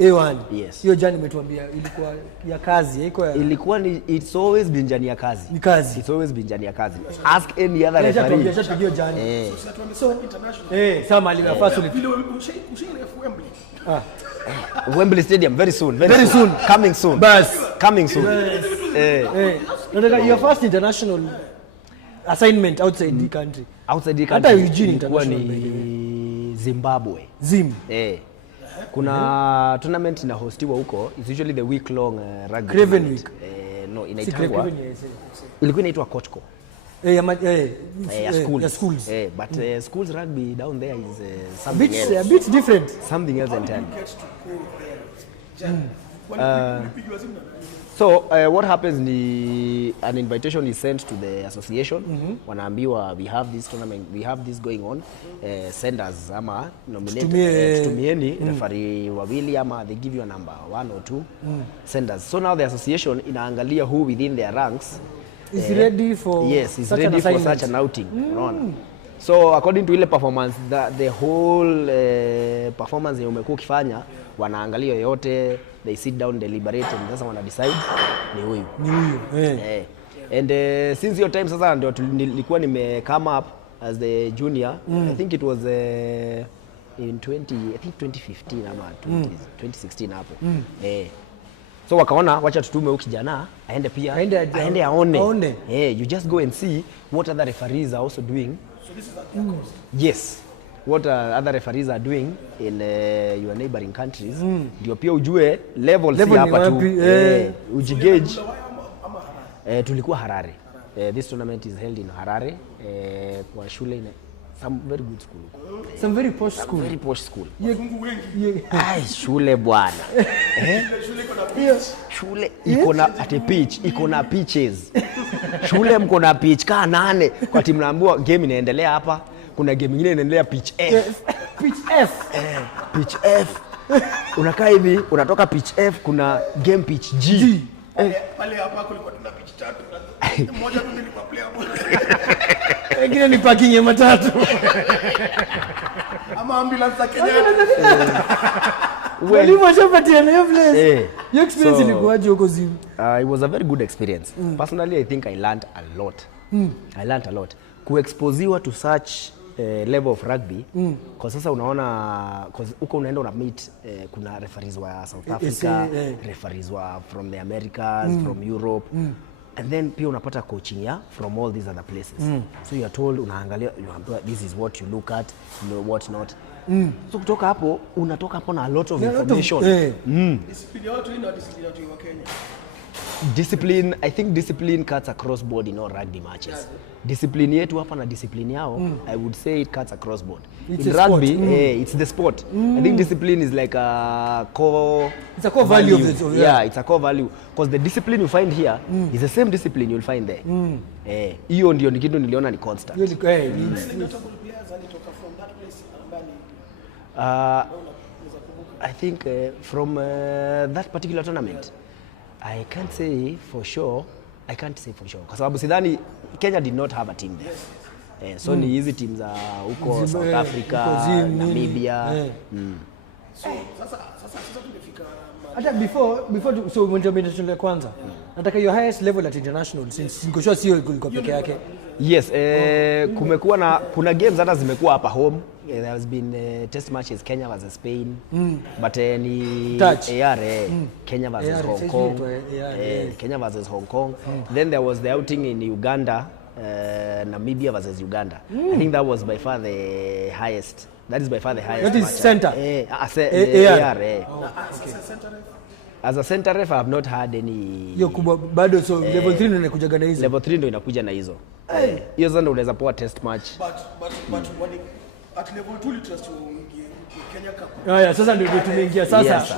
A1. Yes. Hiyo jani umetuambia ilikuwa ya kazi, haiko ya ilikuwa ni it's always been jani ya kazi. Ni kazi. It's always been jani ya kazi. Ask any other referee. Hiyo jani. So international. Sama alifaa Vile ushairef Wembley. Wembley Stadium very soon. Very soon. Coming soon. Bas. Coming soon. Your first international assignment outside the country. Outside the country. Hata Eugene ilikuwa international ni Zimbabwe. Kuna tournament inahostiwa huko. It's usually the week long rugby. Craven week. No, inaitwa. Ilikuwa inaitwa Kochko. Schools. But schools rugby down there is something else. A bit different. Something else entirely. So what happens ni an invitation is sent to the association. Wanaambiwa we have this tournament, we have this going on. Send us ama nominate tumieni referee wawili ama they give you a number 1 or 2. Send us. So now the association inaangalia who within their ranks is ready for such an outing. Unaona? So according to ile performance the whole performance yenye umekuwa ukifanya wanaangalia yote, they sit down deliberate and sasa wana decide ni huyu. And since your time sasa ndio nilikuwa nime come up as the junior. I think it was in 2015 ama 2016 hapo. So wakaona wacha tutume huyu kijana aende pia aende aone. You just go and see what other referees are also doing. So this is at their cost. Yes. What other referees are doing in your neighboring countries. Ndio pia ujue level si hapa tu. Ujigauge. Tulikuwa Harare. This tournament is held in Harare. Kwa shule ina some very good school. Some very posh school. Very posh school. Wazungu wengi. Shule bwana. Shule iko na pitch. Shule iko na at pitch, iko na pitches. Shule mko na pitch ka 8 kwa timu naambiwa game inaendelea hapa. Kuna game nyingine inaendelea pitch F. Pitch F. Pitch F. Unakaa hivi, unatoka pitch F kuna game pitch G. Pale hapa kulikuwa tuna pitch 3. Mmoja tu nilikuwa player ball. Wengine ni parking ya matatu. Ama ambulance za Kenya. Walimu washapatia na place. Your experience ilikuwaje huko Zim? It was a very good experience. Personally, I think I learned a lot. I learned a lot. Kuexposiwa to such level of rugby kwa sasa unaona huko unaenda una meet kuna referees wa South Africa, referees wa from the Americas, from Europe. And then pia unapata coaching from all these other places. So you are told unaangalia this is what you look at, you know what not. So kutoka hapo unatoka hapo na a lot of information. Discipline yote ni discipline yote wa Kenya. Discipline, I think discipline cuts across board in all rugby matches. Discipline yetu hapa na discipline yao, I would say it cuts across board. It's in rugby, it's the sport. I think discipline is like a core. It's a core value of it. Yeah, it's a core value because the discipline you find here is the same discipline you'll find there. Hiyo ndio ni kitu niliona ni constant. Notable players alitoka from that place ambani. I think from that particular tournament, I can't say for sure. Kwa sababu sidhani Kenya did not have a team there. So ni hizi teams za huko South Africa, Namibia. So sasa tumefika hata before so when international ya kwanza. Nataka your highest level at international since niko sure sio ilikuwa peke yake. Yes, kumekuwa na kuna games hata zimekuwa hapa home. There has been test matches Kenya versus Spain. But ni AR Kenya versus Hong Kong. Kenya versus Hong Kong. Then there was the outing in Uganda, Namibia versus Uganda. I think that was by far the highest. That is by far the highest. That is center. AR. As a center ref I have not had any. Yo kubwa bado so level 3 ndio inakuja na hizo. Level 3 ndio inakuja na hizo. Hiyo sasa ndio unaweza poa test match. But at level 2 literacy Kenya Cup. Haya sasa ndio tumeingia sasa.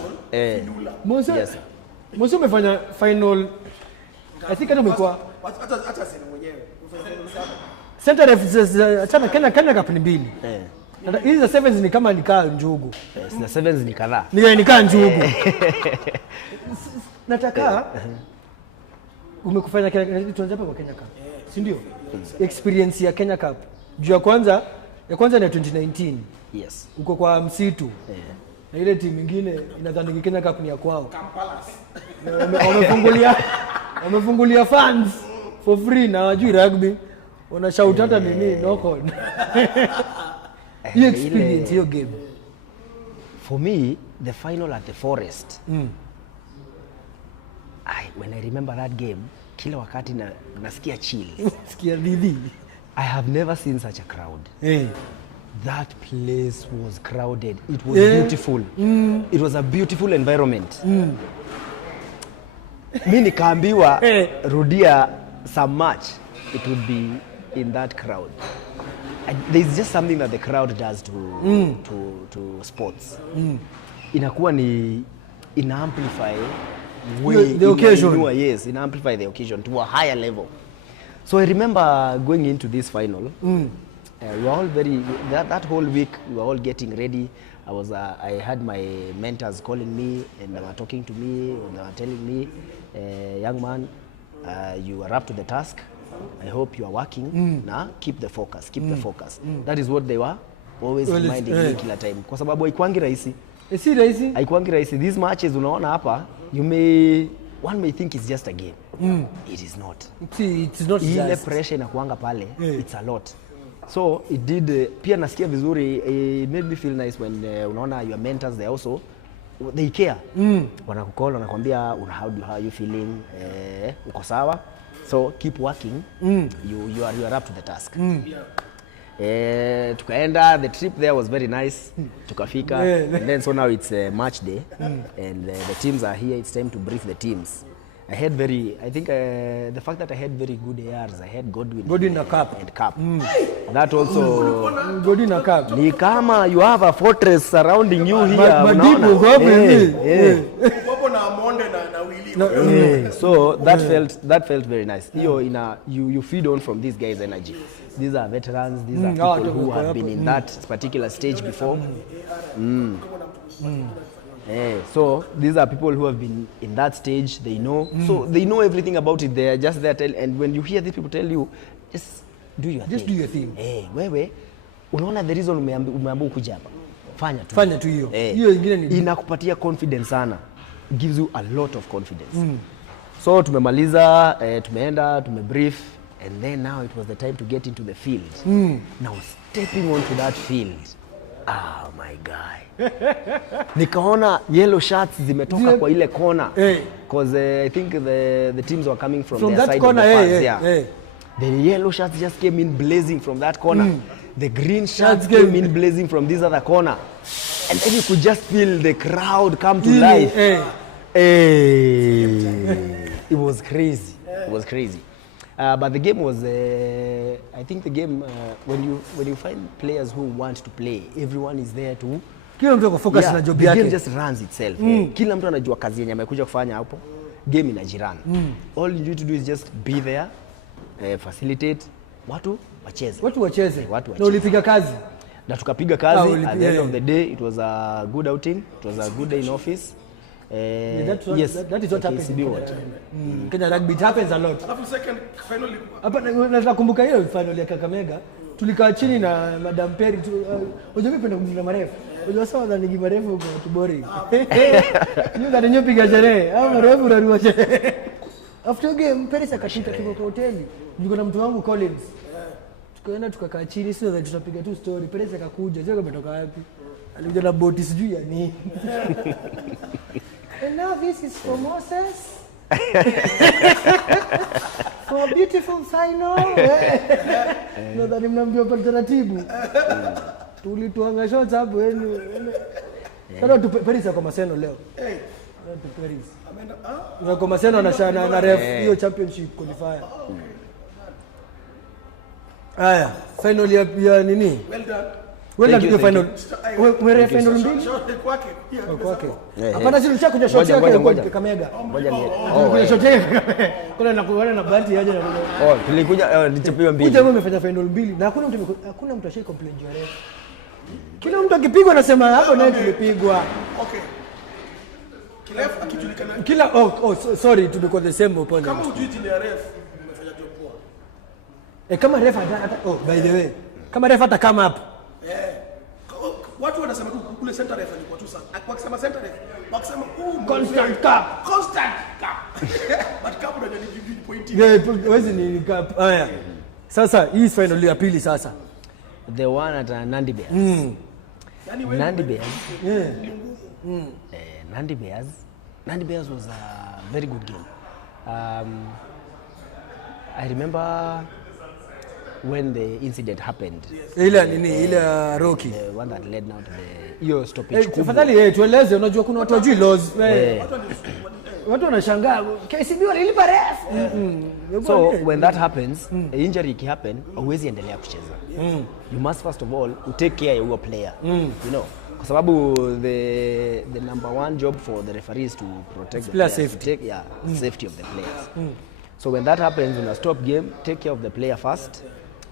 Mosi umefanya final. I think hata umekuwa hata sasa mwenyewe. Center ref achana Kenya Cup ni 2. Hizi za sevens ni kama nikaa njugu. Na sevens ni kadhaa. Nikaa njugu. Nataka umekufanya tuanze hapa kwa Kenya Cup. Si ndio? Experience ya Kenya Cup. Juu ya kwanza Ya kwanza ni 2019. Yes. Uko kwa msitu. Yeah. Na ile timu nyingine inadhani Kenya Cup ni ya kwao. Kampalas. Wamefungulia fans for free na wajui rugby. Wana shout hata nini knock on. You experience your game. For me, the final at the Forest. When I remember that game, kila wakati nasikia chills. Sikia didi. I have never seen such a crowd. Hey. That place was crowded. It was beautiful. It was a beautiful environment. Mimi nikaambiwa rudia some match, it would be in that crowd. There's just something that the crowd does to sports. Inakuwa ni ina-amplify the occasion. Yes, ina-amplify the occasion to a higher level. So I remember going into this final. We were all that whole week we were all getting ready. I had my mentors calling me and they were talking to me and they were telling me, young man, you are up to the task. I hope you are working. Now keep the focus, keep the focus. That is what they were always reminding me kila time. Kwa sababu haikuangi rahisi. Si rahisi? Haikuangi rahisi. These matches unaona hapa, one may think it's just a game. It is not. It's not ile just. Pressure inakuanga pale, it's a lot. So it did, pia nasikia vizuri, it made me feel nice when unaona your mentors they also, they care. Wanakukall, wanakwambia, how are you feeling, uko sawa? So keep working, you are up to the task. Tukaenda, the trip there was very nice, tukafika, and then so now it's match day, and the teams are here, it's time to brief the teams. I think the fact that I had very good ARs, I had Godwin and Cup. That also Godwin and Cup. Ni kama you have a fortress surrounding you here. Madibu So that felt very nice. You feed on from these guys' energy. These are veterans, these are people who have been in that particular stage before. So these are people who have been in that stage, they know. So they know everything about it. They are just there and when you hear these people tell you, just do your thing. Wewe unaona the reason umeambiwa kuja hapa. Fanya tu hiyo. Hiyo ingine ni inakupatia confidence sana. Gives you a lot of confidence. So tumemaliza, tumeenda, tumebrief, and then now it was the time to get into the field. Now stepping onto that field. Oh my guy. Nikaona yellow shirts zimetoka kwa ile corner. Because I think the teams were coming from their side corner, of the fans. The yellow shirts just came in blazing from that corner. The green shirts came in blazing from this other corner. And then you could just feel the crowd come to life. It was crazy. It was crazy. But the game was, I think the game, when you find players who want to play, everyone is there to... Kila mtu focus na job yake. The game just runs itself. Kila mtu anajua kazi yenye amekuja kufanya hapo. Game inajirana. All you need to do is just be there, facilitate, watu wacheze. Na ulipiga kazi. Na tukapiga kazi. At the end of the day, it was a good outing. It was a good day in office. That is what happens. Kenya rugby, it happens a lot. Second final. Hapa nakumbuka hiyo final ya Kakamega. Tulikaa chini na Madam Perry. Unajua mimi penda kumlinda marefu. Unajua sawa na nigi marefu huko tubori. Ndio ndio piga sherehe. Marefu unarua sherehe. After game Perry akashika kwa hoteli. Niko na mtu wangu Collins. Tukaenda tukakaa chini sio za tutapiga tu story. Perry akakuja. Sio umetoka wapi? Alikuja na boti sijui ya nini. And now this is for Moses. For a beautiful final. Nadhani mnaambia kwa taratibu. Tulituanga shots hapo wenu. Sasa Paris kwa Maseno leo. Paris. Ameenda kwa Maseno na ref hiyo championship qualifier. Aya, final ya nini? Well done. Wewe ndio final. Wewe final mbili? Kwake. Kwake. Hapana sisi tulishakuja shot yake kwa Kakamega. Ngoja ni. Kuna shot yake. Kuna na bahati aje na. Tulikuja nilichopewa mbili. Kuja wewe umefanya final mbili na hakuna mtu ashai complain juu ya ref. Kila mtu akipigwa anasema hapo naye tulipigwa. Okay. Ref akijulikana. Sorry tumekuwa the same opponent. Kama hujui jina ya ref umefanya job poa. Kama ref hata by the way. Kama ref hata come up watu wanasema tu kule center ref alikuwa tu sana. Wakisema center ref, wakisema Constant cup. But cup ndio ni point. Yeah, wezi ni cup. Haya. Sasa hii final ya pili sasa. The one at Nandi Bears. Nandi Bears. Yeah. Nandi Bears was a very good game. I remember when the incident happened. Ile Rocky. The one that led now to the stoppage. Tafadhali tueleze, unajua kuna watu wajui laws. Watu wanashangaa KCB walilipa ref. So when that happens, injury can happen, huwezi endelea kucheza. You must first of all take care of your player. You know, kwa sababu the number one job for the referee is to protect the player safety. Safety of the players. So when that happens in a stop game, take care of the player first.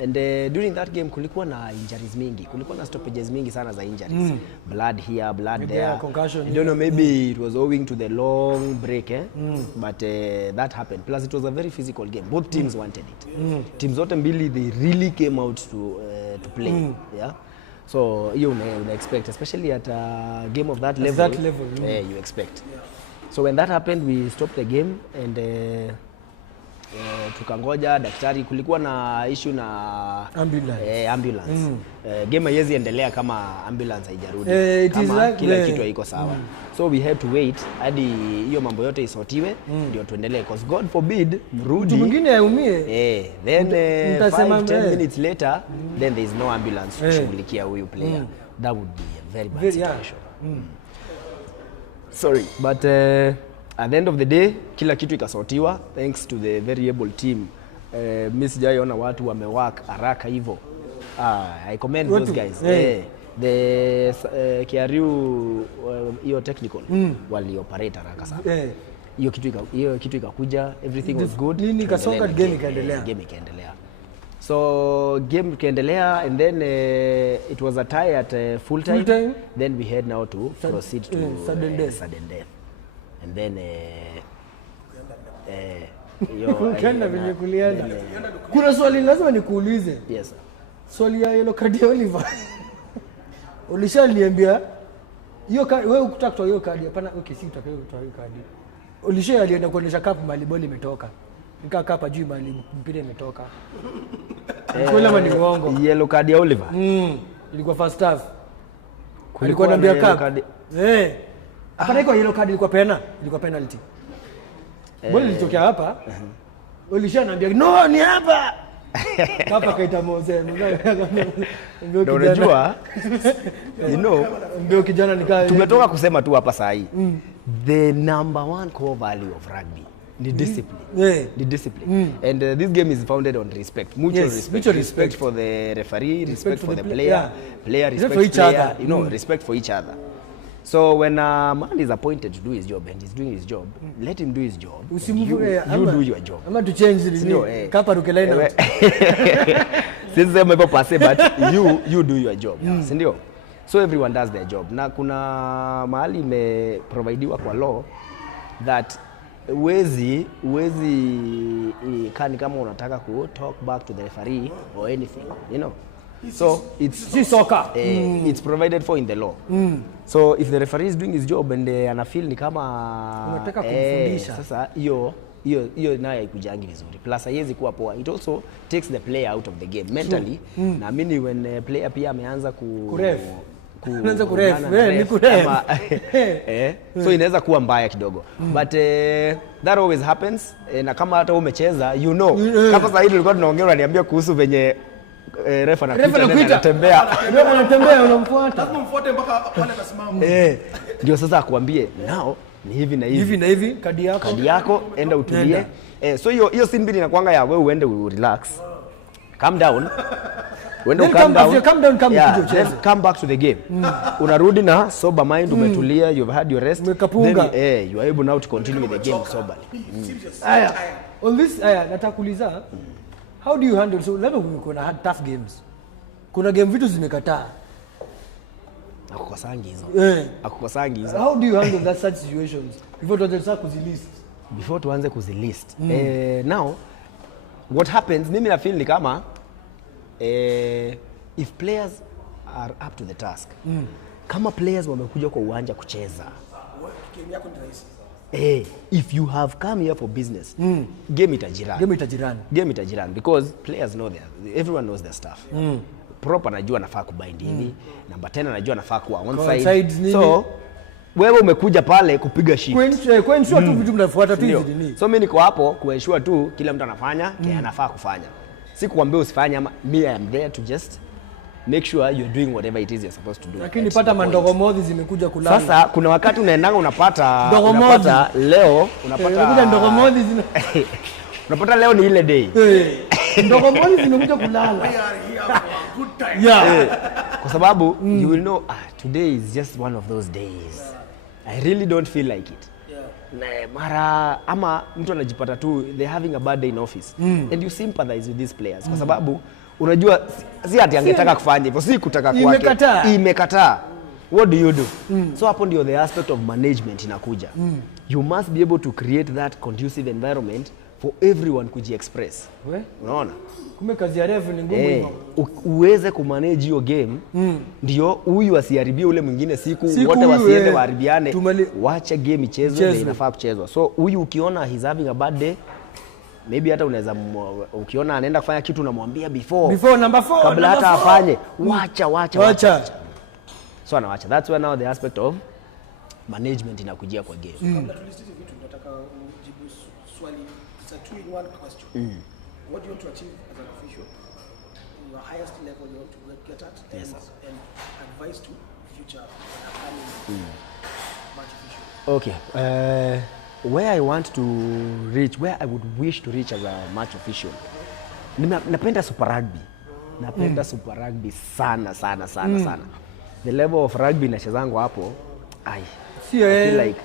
And during that game kulikuwa na injuries mingi, kulikuwa na stoppages mingi sana za injuries. Blood here, blood there. Concussion. I don't know, maybe it was owing to the long break, but that happened. Plus it was a very physical game. Both teams wanted it. Teams zote mbili, they really came out to play. Yeah. So you una expect, especially at a game of that level. You expect. So when that happened, we stopped the game and tukangoja daktari. Kulikuwa na issue na ambulance. Game haiwezi endelea kama ambulance haijarudi, kama kila kitu haiko sawa. So we had to wait hadi hiyo mambo yote isotiwe ndio tuendelee, because God forbid mrudi mwingine aumie. Then 5-10 minutes later then there is no ambulance kushughulikia huyu player. That would be a very bad situation. Sorry, but at the end of the day, kila kitu ikasortiwa thanks to the very able team. Miss Jaiona watu wamework haraka hivyo. I commend those guys. The KRU hiyo technical wali operate haraka sana. Hiyo kitu ikakuja, everything was good. Nini kasonga, game ikaendelea. So game ikaendelea and then it was a tie at full time. Then we had now to proceed to sudden death. And then ukienda venye kulienda. Kuna swali lazima nikuulize. Yes sir. Swali ya yellow card ya Oliver. Ulishaniambia hiyo wewe ukitaka kutoa hiyo kadi, hapana, okay, si utakayo kutoa hiyo kadi. Ulisha alienda kuonyesha cup mali boli imetoka. Nikaa kapa juu mali mpira imetoka. Kweli ama ni uongo? Yellow card ya Oliver. Ilikuwa first half. Alikuwa anambia cup. Hapana, iko yellow card, ilikuwa penalty. Boli ilitokea hapa. Ulishaniambia no, ni hapa. Hapa kaita Mose. Ndio unajua, you know, ndio kijana nikaa tumetoka kusema tu hapa saa hii. The number one core value of rugby ni discipline. The discipline. And this game is founded on respect. Mutual respect for the referee, respect for the player, respect for each other, you know, respect for each other. So when a man is appointed to do his job and he's doing his job, let him do his job. You do your job. I'm going to change the kapa rukelaina. Since I'm able to say, but you do your job. Sindio? So everyone does their job. Na kuna mahali imeprovidiwa kwa law that uwezi kama unataka ku talk back to the referee or anything, you know. So it's soccer. It's provided for in the law. So if the referee is doing his job and anafeel ni kama unataka kumfundisha, sasa hiyo nayo haikujangi vizuri. Plus haiwezi kuwa poa. It also takes the player out of the game mentally. Naamini when player pia ameanza anaanza kuref, ni kuref. So inaweza kuwa mbaya kidogo. But that always happens. Na kama hata umecheza, you know. Kama sasa hivi tulikuwa tunaongea, unaniambia kuhusu venye refa anatembea. Unamfuata. Lazima mfuate mpaka pale atasimama. Ndio sasa akwambie now ni hivi na hivi kadi yako enda utulie. So hiyo scene mbili inakuanga ya wewe uende relax. Calm down. Uende calm down, come back to the game. Unarudi na sober mind, umetulia, you've had your rest. Then you are able now to continue with the game soberly. On this natakuuliza, how do you handle, so labda kuna had tough games, kuna game vitu zimekataa akukosangi hizo. How do you handle that such situations before tuanze kuzilist? Now what happens, mimi na feel ni kama if players are up to the task. Kama players wamekuja kwa uwanja kucheza, if you have come here for business, game itajiran because players know everyone knows their stuff. Prop anajua nafaa kubind hivi, number 10 anajua anafaa kuwa onside. So wewe umekuja pale kupiga shift. Kuensure tu vitu mnafuata tu hizi nini. So mimi niko hapo kuensure tu kila mtu anafanya kile anafaa kufanya. Si kuambia usifanye ama me I am there to just make sure you're doing whatever it is you're supposed to do. Lakini pata mandogo modhi zimekuja kulala. Sasa kuna wakati unaendanga unapata leo unapata ndogo modhi unapata leo ni ile day. Ndogo modhi zimekuja kulala. Kwa sababu you will know today is just one of those days. I really don't feel like it. Mara ama mtu anajipata tu they having a bad day in office and you sympathize with these players kwa sababu unajua si ati angetaka kufanya hivyo, si kutaka kwake, imekataa. What do you do? So hapo ndio the aspect of management inakuja. You must be able to create that conducive environment for everyone kuji-express. Unaona? Kumbe kazi ya ref ni ngumu hivyo. Uweze kumanage hiyo game ndio huyu asiharibie ule mwingine siku wote wasiende waharibiane. Wacha game ichezwe na inafaa kuchezwa. So huyu ukiona he's having a bad day, maybe hata unaweza ukiona anaenda kufanya kitu unamwambia before number 4 kabla hata afanye wacha. So anawacha. That's where now the aspect of management inakujia kwa game. Kabla tulisikize vitu nataka ujibu swali, it's a 2-in-1 question. What do you want to achieve as an official? Your highest level you want to get at, and advice to future upcoming match officials. Okay. Where I want to reach, where I would wish to reach as a match official. Napenda Super Rugby. Napenda Super Rugby sana. The level of rugby nachezangu hapo, I feel like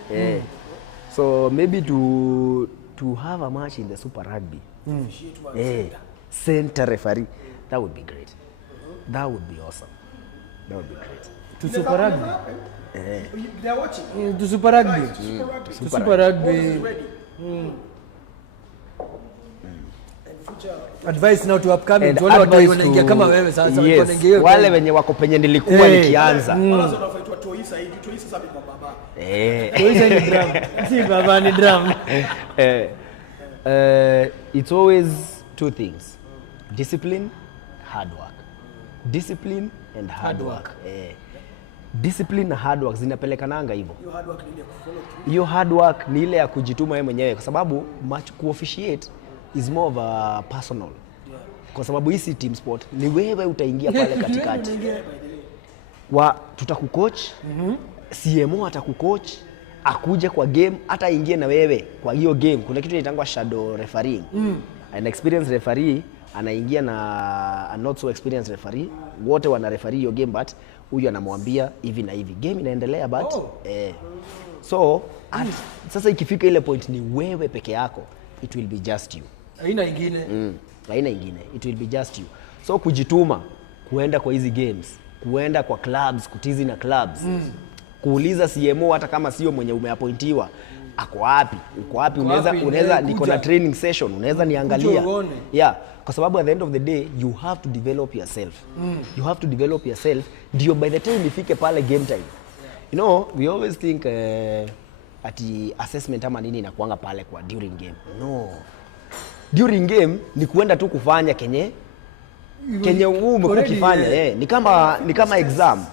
so maybe to have a match in the Super Rugby. Center referee, that would be great. That would be awesome. That would be great. To Super Rugby. They are watching. To Super Rugby. To Super Rugby. Advice now to upcoming. Wale watu wanaingia kama wewe sasa wanaingia. Wale wenye wako penye nilikuwa nikianza. Wale wanaoitwa Toisa hivi, Toisa sasa kwa baba. Toisa ni drum. Si baba ni drum. It's always two things. Discipline, hard work. Discipline and hard work. Discipline na hard work zinapelekananga hivyo. Hiyo hard work ni ile ya kujituma wewe mwenyewe kwa sababu match ku-officiate is more of a personal. Kwa sababu hii si team sport, ni wewe utaingia pale katikati. Tutakucoach, CMO atakucoach, akuje kwa game, hata aingie na wewe kwa hiyo game. Kuna kitu inaitwa shadow refereeing. An experienced referee anaingia na a not so experienced referee, wote wana referee hiyo game but huyu anamwambia hivi na hivi. Game inaendelea but so sasa ikifika ile point ni wewe peke yako, it will be just you. Haina ingine. Haina ingine. It will be just you. So kujituma, kuenda kwa hizi games, kuenda kwa clubs, kutizi na clubs. Kuuliza CMO hata kama sio mwenye umeappointiwa, ako wapi? Uko wapi? Unaweza niko na training session, unaweza niangalia. Yeah, kwa sababu at the end of the day you have to develop yourself. You have to develop yourself ndio by the time ifike pale game time. You know, we always think ati assessment ama nini inakuanga pale kwa during game. No. During game ni kuenda tu kufanya kenye umekuwa ukifanya. Ni kama exam.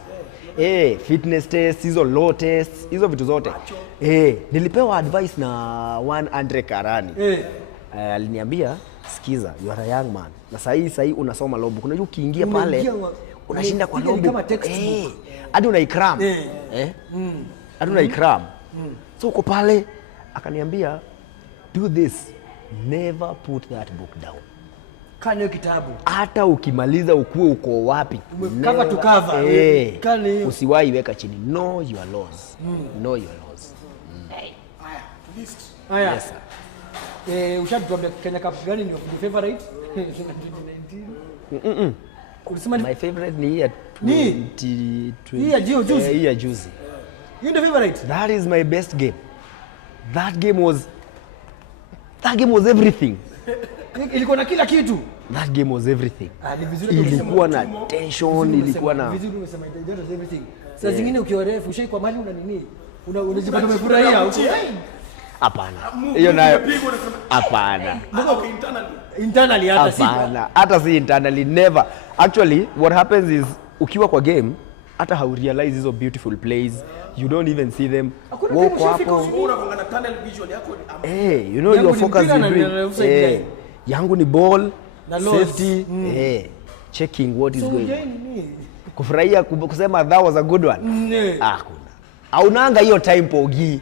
Fitness test, hizo law test, hizo vitu zote. Nilipewa advice na one Andre Karani. Aliniambia, sikiza, you are a young man. Na sahi unasoma law book. Unajua ukiingia pale unashinda kwa law book. Hadi unaikram. Hadi unaikram. So uko pale akaniambia, do this. Never put that book down. Kani kitabu. Hata ukimaliza ukue uko wapi. Cover to cover. Kani usiwahi weka chini. Know your laws. Know your laws. Haya, to list. Yes sir. Ushatuambia Kenya Cup gani ni your favorite? 2019. My favorite ni ya 2020. Hii ya juzi. You the favorite? That is my best game. That game was everything. ilikuwa na kila kitu. That game was everything. Ni vizuri Ilikuwa na tension, ilikuwa na vizuri umesema it was everything. Sasa zingine ukiwa refu ushai kwa mali una nini? Unajipata umefurahia huko. hapana. Hiyo nayo hapana. Internally hata si. Hapana. Hata si internally, never. Actually what happens is ukiwa kwa game hata how realize hizo beautiful plays, you don't even see them. Walk hapo. Unakuanga na tunnel vision yako. You know your focus is doing. Yangu ni ball, safety, checking what is going on. Kufurahia kusema that was a good one. Hakuna. Haunanga hiyo time Pogi.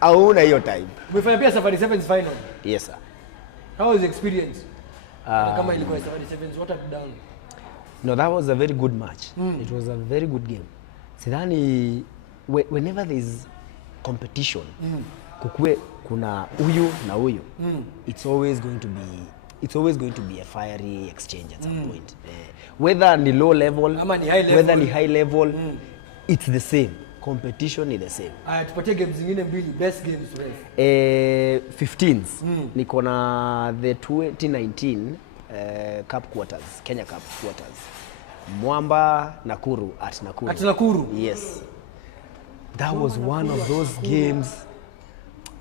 Hauna hiyo time. Umefanya pia Safari Sevens final. Yes sir. How was the experience? Kama ilikuwa Safari Sevens, what have you done? No, that was a very good match. It was a very good game. Sidhani whenever there is competition, kukue kuna huyu na huyu, it's always going to be a fiery exchange at some point. Whether ni low level, whether ni high level, it's the same. Competition is the same. Tupatie games zingine mbili, best games ref. 15s. Niko na the 2019 Cup quarters, Kenya Cup quarters. Mwamba Nakuru at Nakuru. At Nakuru? Yes. That was one of those games.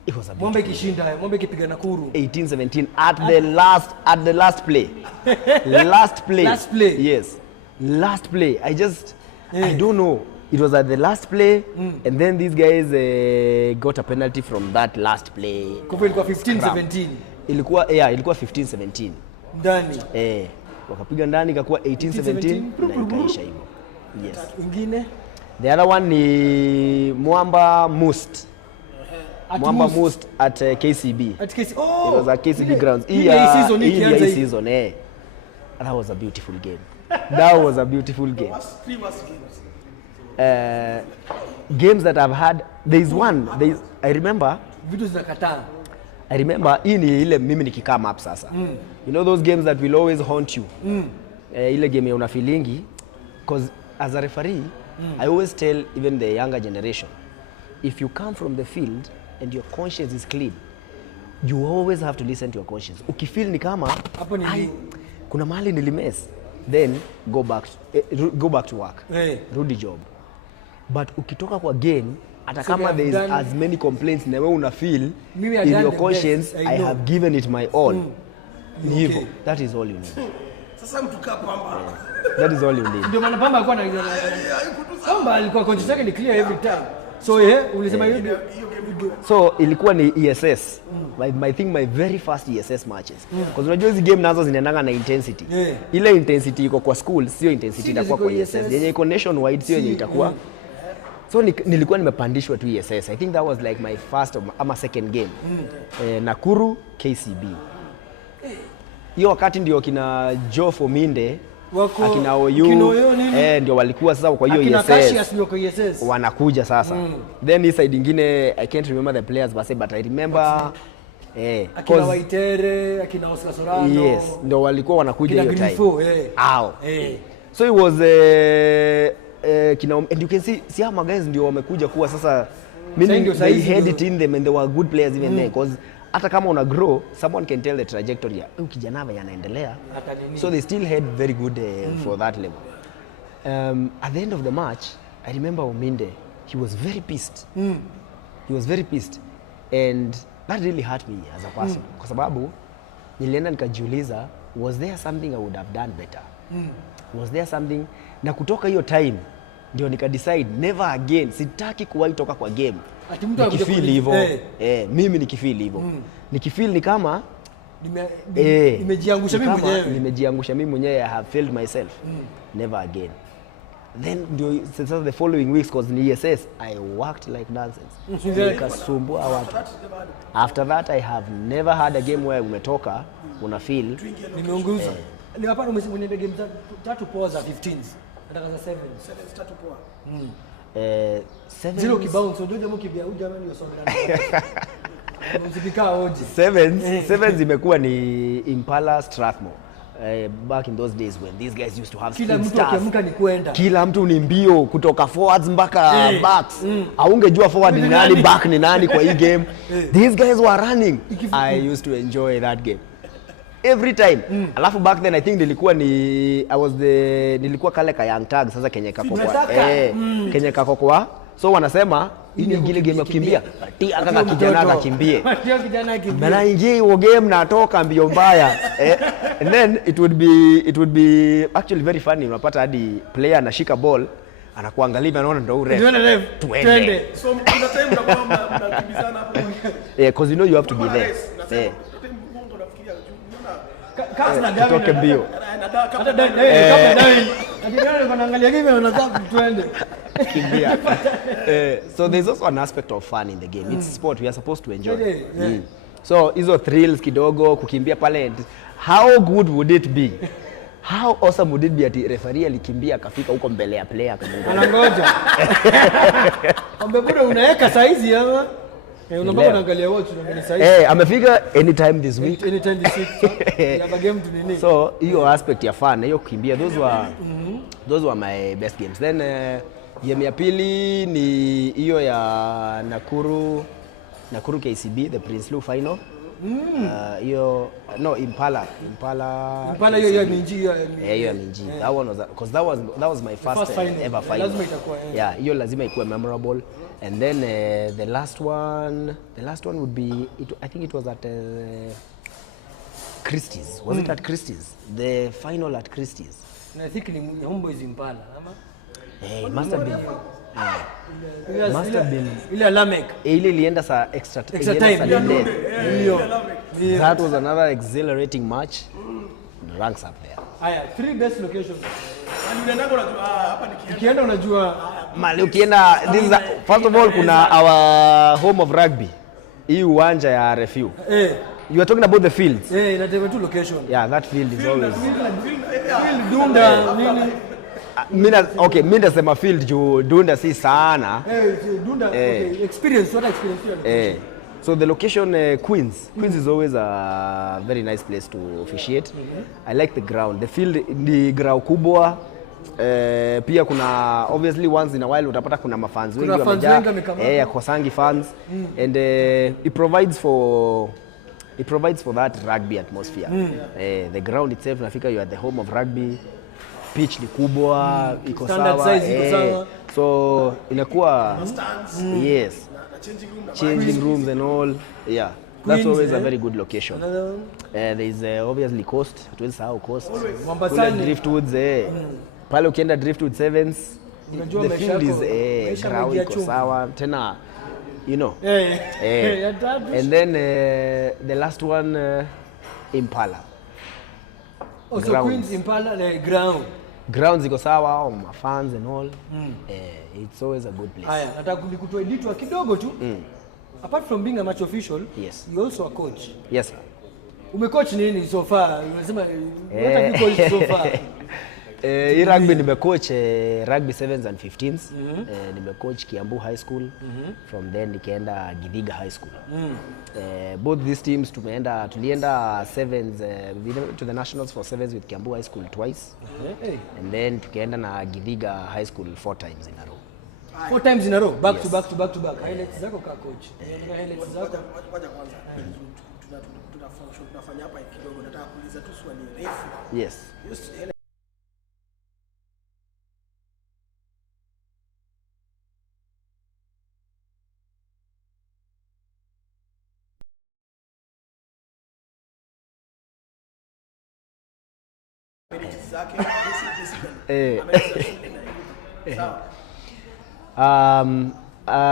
It was a Mwamba ikishinda, Mwamba ikipiga Nakuru. 18-17 at the last play. Last play. Yes. Last play. I don't know. It was at the last play and then these guys got a penalty from that last play. Kwa ilikuwa 15-17. Ilikuwa 15-17. Ndani. Wakapiga ndani ikakuwa 18-17 na ikaisha hivyo. Yes. Ingine? The other one ni Mwamba Must. Mwamba Must at KCB. At KCB. It was at KCB grounds. Hii season. That was a beautiful game. That was a beautiful game. Games that I've had, I remember vitu zinakataa. I remember hii ni ile mimi nikikama up sasa. You know those games that will always haunt you. Ile game ya una feelingi, because as a referee I always tell even the younger generation, if you come from the field and your conscience is clean, you always have to listen to your conscience. Ukifeel ni kama hapo ni kuna mahali nilimess, then go back to work. Rudi job. But ukitoka kwa game, hata kama there is as many complaints na wewe una feel in your conscience, I have given it my all. Ni hivyo. That is all you need. Sasa mtu Pamba. That is all you need. Ndio maana Pamba alikuwa na Pamba alikuwa conscious yake ni clear every time. So ulisema hiyo so ilikuwa ni ESS. I think my very first ESS matches. Because unajua hizi game nazo zinaendanga na intensity. Ile intensity iko kwa school, sio intensity itakuwa kwa ESS. Yenye iko nationwide sio yenye itakuwa. So nilikuwa nimepandishwa tu ESS. I think that was like my first ama second game. Nakuru KCB. Hiyo wakati ndio kina Joe Fominde, akina Oyu, ndio walikuwa sasa kwa hiyo ESS. Wanakuja sasa. Then hii side nyingine I can't remember the players but I remember akina Waitere, akina Oscar Sorano. Yes, ndio walikuwa wanakuja hiyo time. So it was and you can see how my guys ndio wamekuja kuwa sasa they had it in them and they were good players even there, because hata kama una grow, someone can tell the trajectory ya kijana yanaendelea. So they still had very good for that level. At the end of the match, I remember Ominde, he was very pissed. He was very pissed and that really hurt me as a person, kwa sababu nilienda nikajiuliza, was there something I would have done better? Was there something, na kutoka hiyo time ndio nika decide never again, sitaki kuwahi toka kwa game nikifeel hivyo. Mimi nikifeel hivyo, nikifeel ni kama nimejiangusha mimi mwenyewe, nimejiangusha mimi mwenyewe, I have failed myself. Never again. Then since the following weeks, because in ESS I worked like nonsense. Nikasumbua watu. After that I have never had a game where umetoka una feel nimeunguza. Ni hapa umesema game tatu poa za 15s. Nataka za 7 tatu poa. 7 zero kibounce, unajua mkibia huyu jamani hiyo sobra. Msipika hoje. 7 zimekuwa ni Impala Strathmore. Back in those days when these guys used to have kila mtu akiamka ni kwenda. Kila mtu ni mbio kutoka forwards mpaka backs. Haungejua forward ni nani, back ni nani kwa hii game. These guys were running. I used to enjoy that game. every time. Alafu back then I think nilikuwa kale ka young tag sasa kenye kako kwa kenye kako kwa, so wanasema hii ni ile game ya kukimbia, tia kaka kijana akakimbie, Ndio kijana akimbia. na ingie hiyo game natoka mbio mbaya and then it would be actually very funny. Unapata hadi player anashika ball anakuangalia, anaona ndio ure Ndio na twende. So kuna time mnakuwa mnakimbizana hapo. because you know you have to be there. Mungu nafikiria Kasi na dawa. Toke mbio. Hata dawa. Akijana wanaangalia game wanataka twende. Kimbia. So there's also an aspect of fun in the game. It's sport, we are supposed to enjoy. Yeah. So hizo thrills kidogo, kukimbia pale, how good would it be? How awesome would it be ati referee alikimbia akafika huko mbele ya player akamwona. Anangoja. Ambapo unaweka saizi ama unaomba unaangalia watch unaangalia saizi. Amefika anytime this week. Anytime this week. Ya game tu nini? So hiyo aspect ya fun, hiyo kukimbia, those were my best games. Then game ya pili ni hiyo ya Nakuru KCB, the Prince Lu final. Hiyo Impala hiyo ya Minji hiyo. Hiyo ya Minji. That one was because that was my first ever final. Lazima itakuwa. Yeah, hiyo lazima ikuwe memorable. And then the last one would be I think it was at Christie's. Was it at Christie's? The final at Christie's. Na I think ni Homeboys Impala ama? It must have been. Must have been. Ile Lamek. Ile ilienda sa extra time. Hiyo. That was another exhilarating match. Ranks up there. Haya, 3 best locations. Unaenda unajua hapa Ukienda unajua Mali ukienda, first of all kuna our home of rugby. Hii uwanja ya Refu. You are talking about the fields. inataka tu location. Yeah, that field is always. Field Dunda nini? Mimi nasema field juu Dunda si sana. Dunda experience, what experience? So the location Queens is always a very nice place to officiate. I like the ground. The field ni ground kubwa. Pia kuna obviously once in a while utapata kuna mafans wengi wamejaa. Kosangi fans and it provides for that rugby atmosphere. The ground itself nafika you are the home of rugby. Pitch ni kubwa, iko sawa. So inakuwa yes. Changing rooms and all. Yeah. That's Queens, always a very good location. There is obviously Coast. Tuwezi sahau Coast. Mombasani. Driftwoods pale ukienda Driftwood Sevens. The field is ground iko sawa. Tena you know. And then the last one Impala. Also Queens Impala ground. Grounds ziko sawa, fans and all. It's always a good place. Haya, nataka kutoa editwa kidogo tu. Apart from being a match official, yes, you also a coach. Yes sir. Umecoach nini so far? Unasema what have you coached so far? Rugby nimecoach rugby 7s and 15s. Nimecoach Kiambu High School. From then nikaenda Githiga High School. Both these teams tulienda 7s to the nationals for 7s with Kiambu High School twice. And then tukaenda na Githiga High School 4 times in a row. 4 times in a row, back to back to back to back. Highlights zako ka coach. Highlights zako. Ngoja kwanza. Tunafanya hapa kidogo, nataka kuuliza tu swali refu. Yes.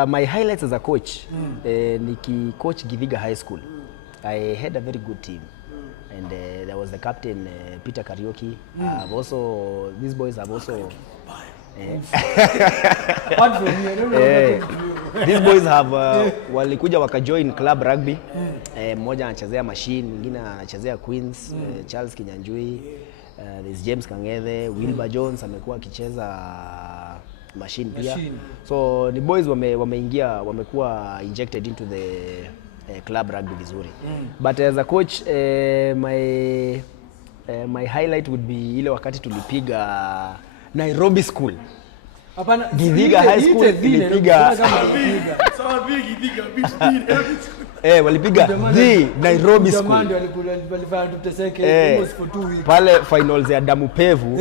My highlights as a coach, niki-coach Githiga High School. I had a very good team. And there was the captain, Peter Karaoke. These boys have also... These boys have walikuja wakajoin club rugby. Mmoja anachezea Machine, mwingine anachezea Queens, Charles Kinyanjui, there's James Kang'ethe, Wilbur Jones amekuwa akicheza Machine pia. So the boys wameingia, wamekuwa injected into the club rugby vizuri. But as a coach, my highlight would be ile wakati tulipiga Nairobi School. Hapana, Githiga High School ilipiga. Sawa Githiga beach. walipiga the Nairobi School. Jamani walifanya tuteseke almost for 2 weeks. Pale finals ya Damu Pevu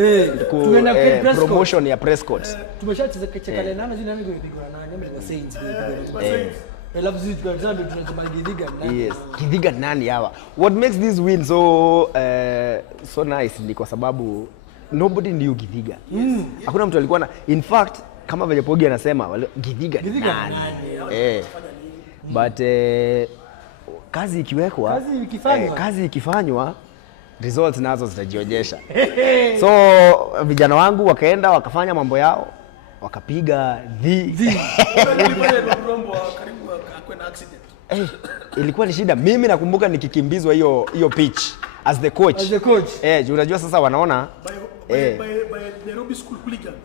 tuenda promotion ya Prescott. Tumeshacheza chekale nani zina nani kupigwa na nani kwa Saints. Alafu sisi tunasema tunasema Githiga nani. Yes, Githiga nani hawa. What makes this win so nice ni kwa sababu nobody knew Githiga. Hakuna mtu alikuwa na, in fact kama vile Pogi anasema Githiga nani. But kazi ikiwekwa, kazi ikifanywa results nazo zitajionyesha. So vijana wangu wakaenda wakafanya mambo yao, wakapiga ilikuwa ni shida. Mimi nakumbuka nikikimbizwa hiyo pitch as the coach. Unajua sasa wanaona by Nairobi School hooligans.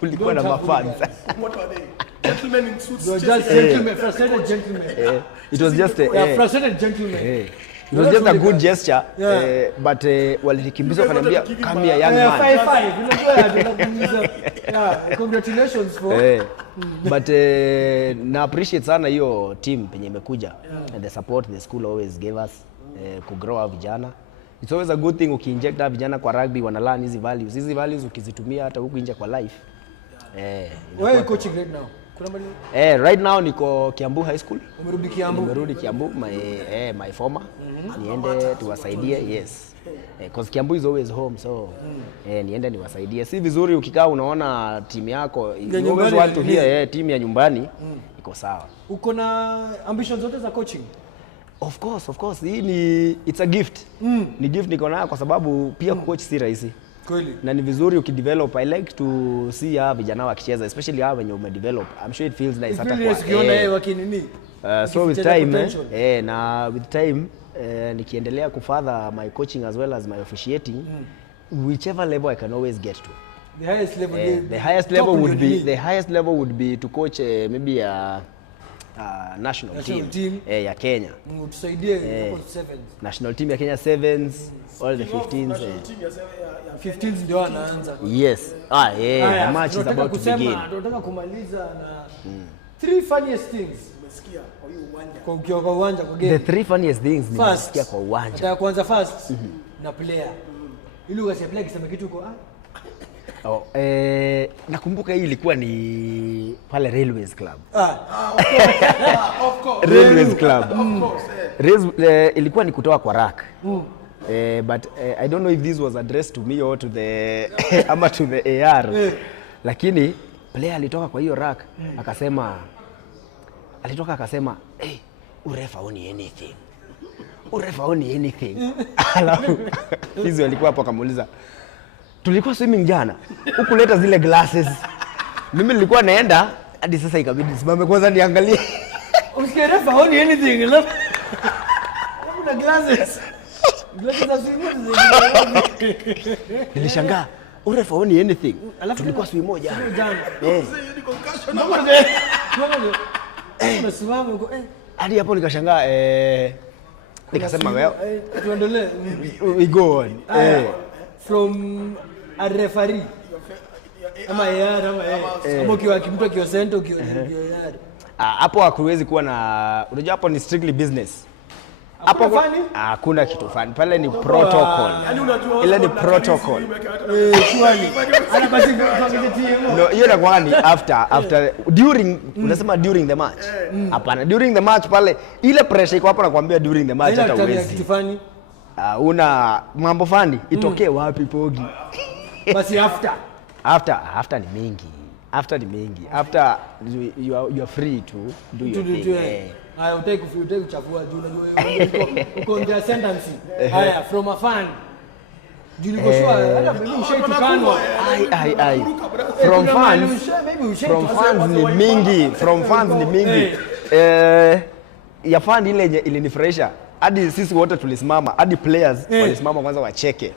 Kulikuwa na mafans. What are they? Gentlemen in suits. Just gentlemen, frustrated gentlemen. It was just frustrated gentlemen. It was just a good gesture, but walikimbizwa kaniambia come here young man. 5 congratulations for but na appreciate sana hiyo team penye imekuja and the support the school always gave us to grow our vijana. It's always a good thing ukiinject vijana kwa rugby, wana learn hizi values. Hizi values ukizitumia hata huku nje kwa life. Where are you coaching right now? Right now niko Kiambu High School. Umerudi Kiambu? Nimerudi Kiambu, my former. Niende tuwasaidie, yes. Because Kiambu is always home, so niende niwasaidie. Si vizuri ukikaa unaona timu yako, you always want to hear timu ya nyumbani iko sawa. Uko na ambitions zote za coaching? Of course. Hii it's a gift. Ni gift niko nayo kwa sababu pia coach si rahisi. Kweli. Na ni vizuri ukidevelop. I like to see hawa vijana wakicheza, especially hawa wenye umedevelop. I'm sure it feels nice hata kwa. Ukiona wakinini. So with time na with time nikiendelea kufurther my coaching as well as my officiating, whichever level I can always get to. The highest level the highest level would be to coach maybe a national team ya Kenya. Utusaidie hapo 7s. National team ya Kenya 7s, all the 15s. 15s ndio anaanza. Yes. The match is about to begin. Tunataka kumaliza na 3 funniest things umesikia kwa uwanja kwa game. The 3 funniest things nimesikia kwa uwanja. Nataka kuanza first na player. Ili ukasema player kisema kitu uko nakumbuka hii ilikuwa ni pale Railways Club. Of course. Railways Club. Of course. Ilikuwa ni kutoa kwa rack. But I don't know if this was addressed to me or to the ama to the AR. Lakini player alitoka kwa hiyo rack akasema hey, urefa oni anything. Alafu hizo alikuwa hapo akamuuliza tulikuwa swimming jana, hukuleta zile glasses. Mimi nilikuwa naenda hadi sasa ikabidi simame kwanza niangalie. Usikie refa honi anything. Kuna glasses. Glasses za swimming. Nilishangaa, urefa honi anything. Tulikuwa swimming jana. Unasimama uko hadi hapo nikashangaa nikasema wewe tuendelee. We go on. From a referee ama AR ama ukiwa mtu akiwa center ukiwa AR hapo hakuwezi kuwa na, unajua hapo ni strictly business. Hapo hakuna kitu fani pale, ni protocol. Ile ni protocol. Swali ana basi tuangalie timu. No, hiyo inakuwa ni after during, unasema during the match. Hapana, during the match pale ile pressure iko hapo, nakwambia during the match hata uwezi. Kitu fani una mambo fani itokee wapi Pogi? Basi after ni mingi. After you are free to do your thing. Haya utaki kuchafua juu unajua uko on sentence. Haya from a fan. Juliko shwa hata mimi ushaitukano. From fans ni mingi. Ya fan ile ilinifurahisha. Hadi sisi wote tulisimama, hadi players walisimama kwanza wacheke.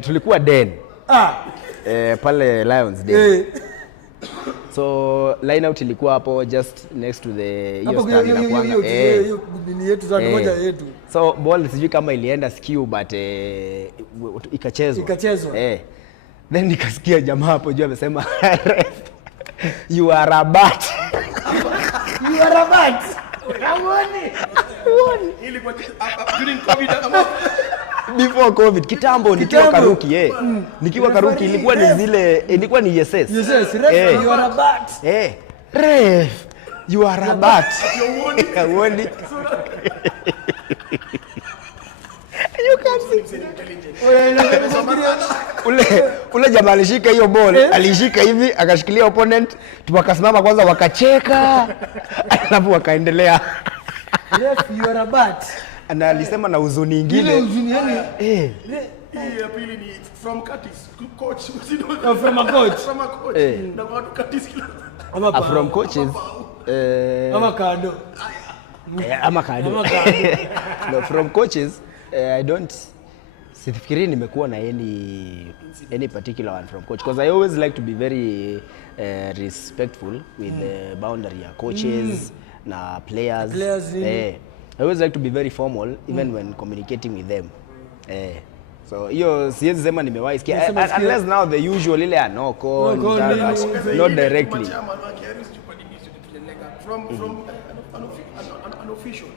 Tulikuwa den. Pale Lions Den. So line out ilikuwa hapo just next to the hiyo stand ya kwanza. Hiyo yetu za moja yetu. So ball sijui kama ilienda skew but ikachezwa. Then nikasikia jamaa hapo juu amesema you are a bat. Ilikuwa during COVID ama Before COVID, kitambo nikiwa Karuki nikiwa Karuki ilikuwa ni yes. Yes, ref, you are a bat. Ref, you are a bat. Uoni? You can't see. Ule jamaa alishika hiyo ball, alishika hivi, akashikilia opponent, tukasimama kwanza wakacheka, alafu wakaendelea. Ref, you are a bat. Na alisema na huzuni nyingine. Ile huzuni yani. hii ya pili ni from Curtis coach. From a coach. From a coach. Na watu Curtis kila. From coaches. Ama kado. Ama kado. No, from coaches, I don't sifikiri nimekuwa na any particular one from coach, because I always like to be very respectful with the boundary ya coaches na players. I always like to be very formal even when communicating with them. So hiyo siwezi sema nimewahi sikia unless now the usual ile no call, not directly. From an official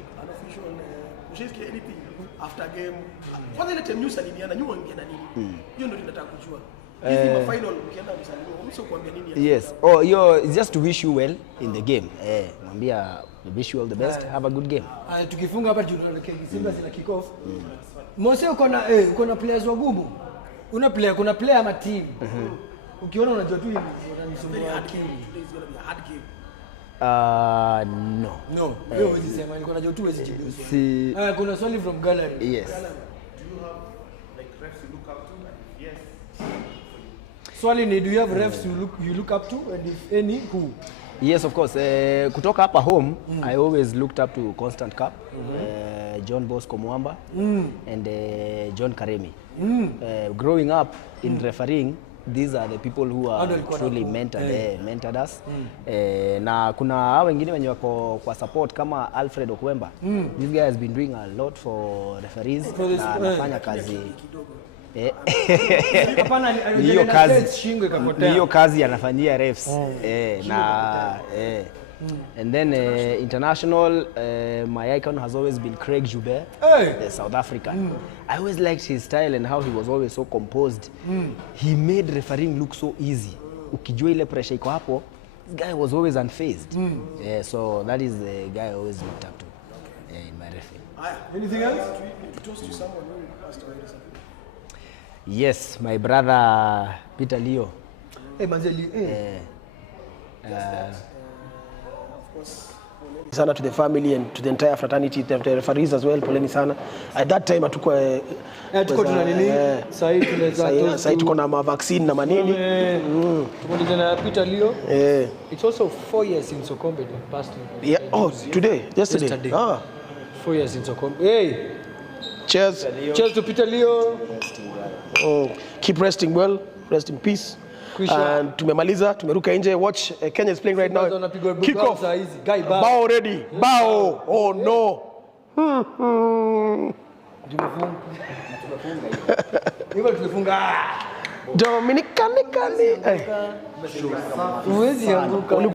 ushisikia anything after game. Kwanza ile time news aliniana nyuma ingiana nini? Hiyo ndio tunataka kujua. Hizi final ukienda msalimo umsio kuambia nini? Yes. Oh, it's just to wish you well in the game. Mwambia wish you all the best. Have a good game. Tukifunga hapa tunaelekea Simba zina kick off. Mose uko na players wagumu. Kuna player ama team. Ukiona unajua tu hivi unanisumbua akili. No. Wewe unasema niko najua tu huwezi jibu. Kuna swali from gallery. Yes. Swali ni, do you have refs you look up to, and if any, who? Yes, of course. Kutoka hapa home, I always looked up to Constant Cup, John Bosco Mwamba, and John Karemi. Growing up in refereeing, these are the people who are truly mentored us. Na kuna hao wengine wenye wako kwa support kama Alfred Okwemba. This guy has been doing a lot for referees na anafanya kazi. Hiyo kazi anafanyia refs. And then international, my icon has always been Craig Joubert, the South African. I always liked his style and how he was always so composed. He made refereeing look so easy. Ukijua ile pressure iko hapo, this guy was always unfazed. So that is the guy I always looked up to in my refereeing. Anything else? To toast to someone who passed away recently. Yes, my brother Peter Leo. Manzeli. Sana to the family and to the entire fraternity, the referees as well, poleni sana. At that time tuko tuna nini? Sasa tuko na vaccine na manini. Tuko na Peter Leo. It's also 4 years since Sokombe passed. Yeah. Oh, yesterday. 4 years since Sokombe. Hey. Cheers. Cheers to Peter Leo. Keep resting well. Rest in peace. And tumemaliza, tumeruka nje. Watch Kenya is playing right now. Kick off. Bao ready. Bao. Oh no. Dominicani. Uwezi anguka.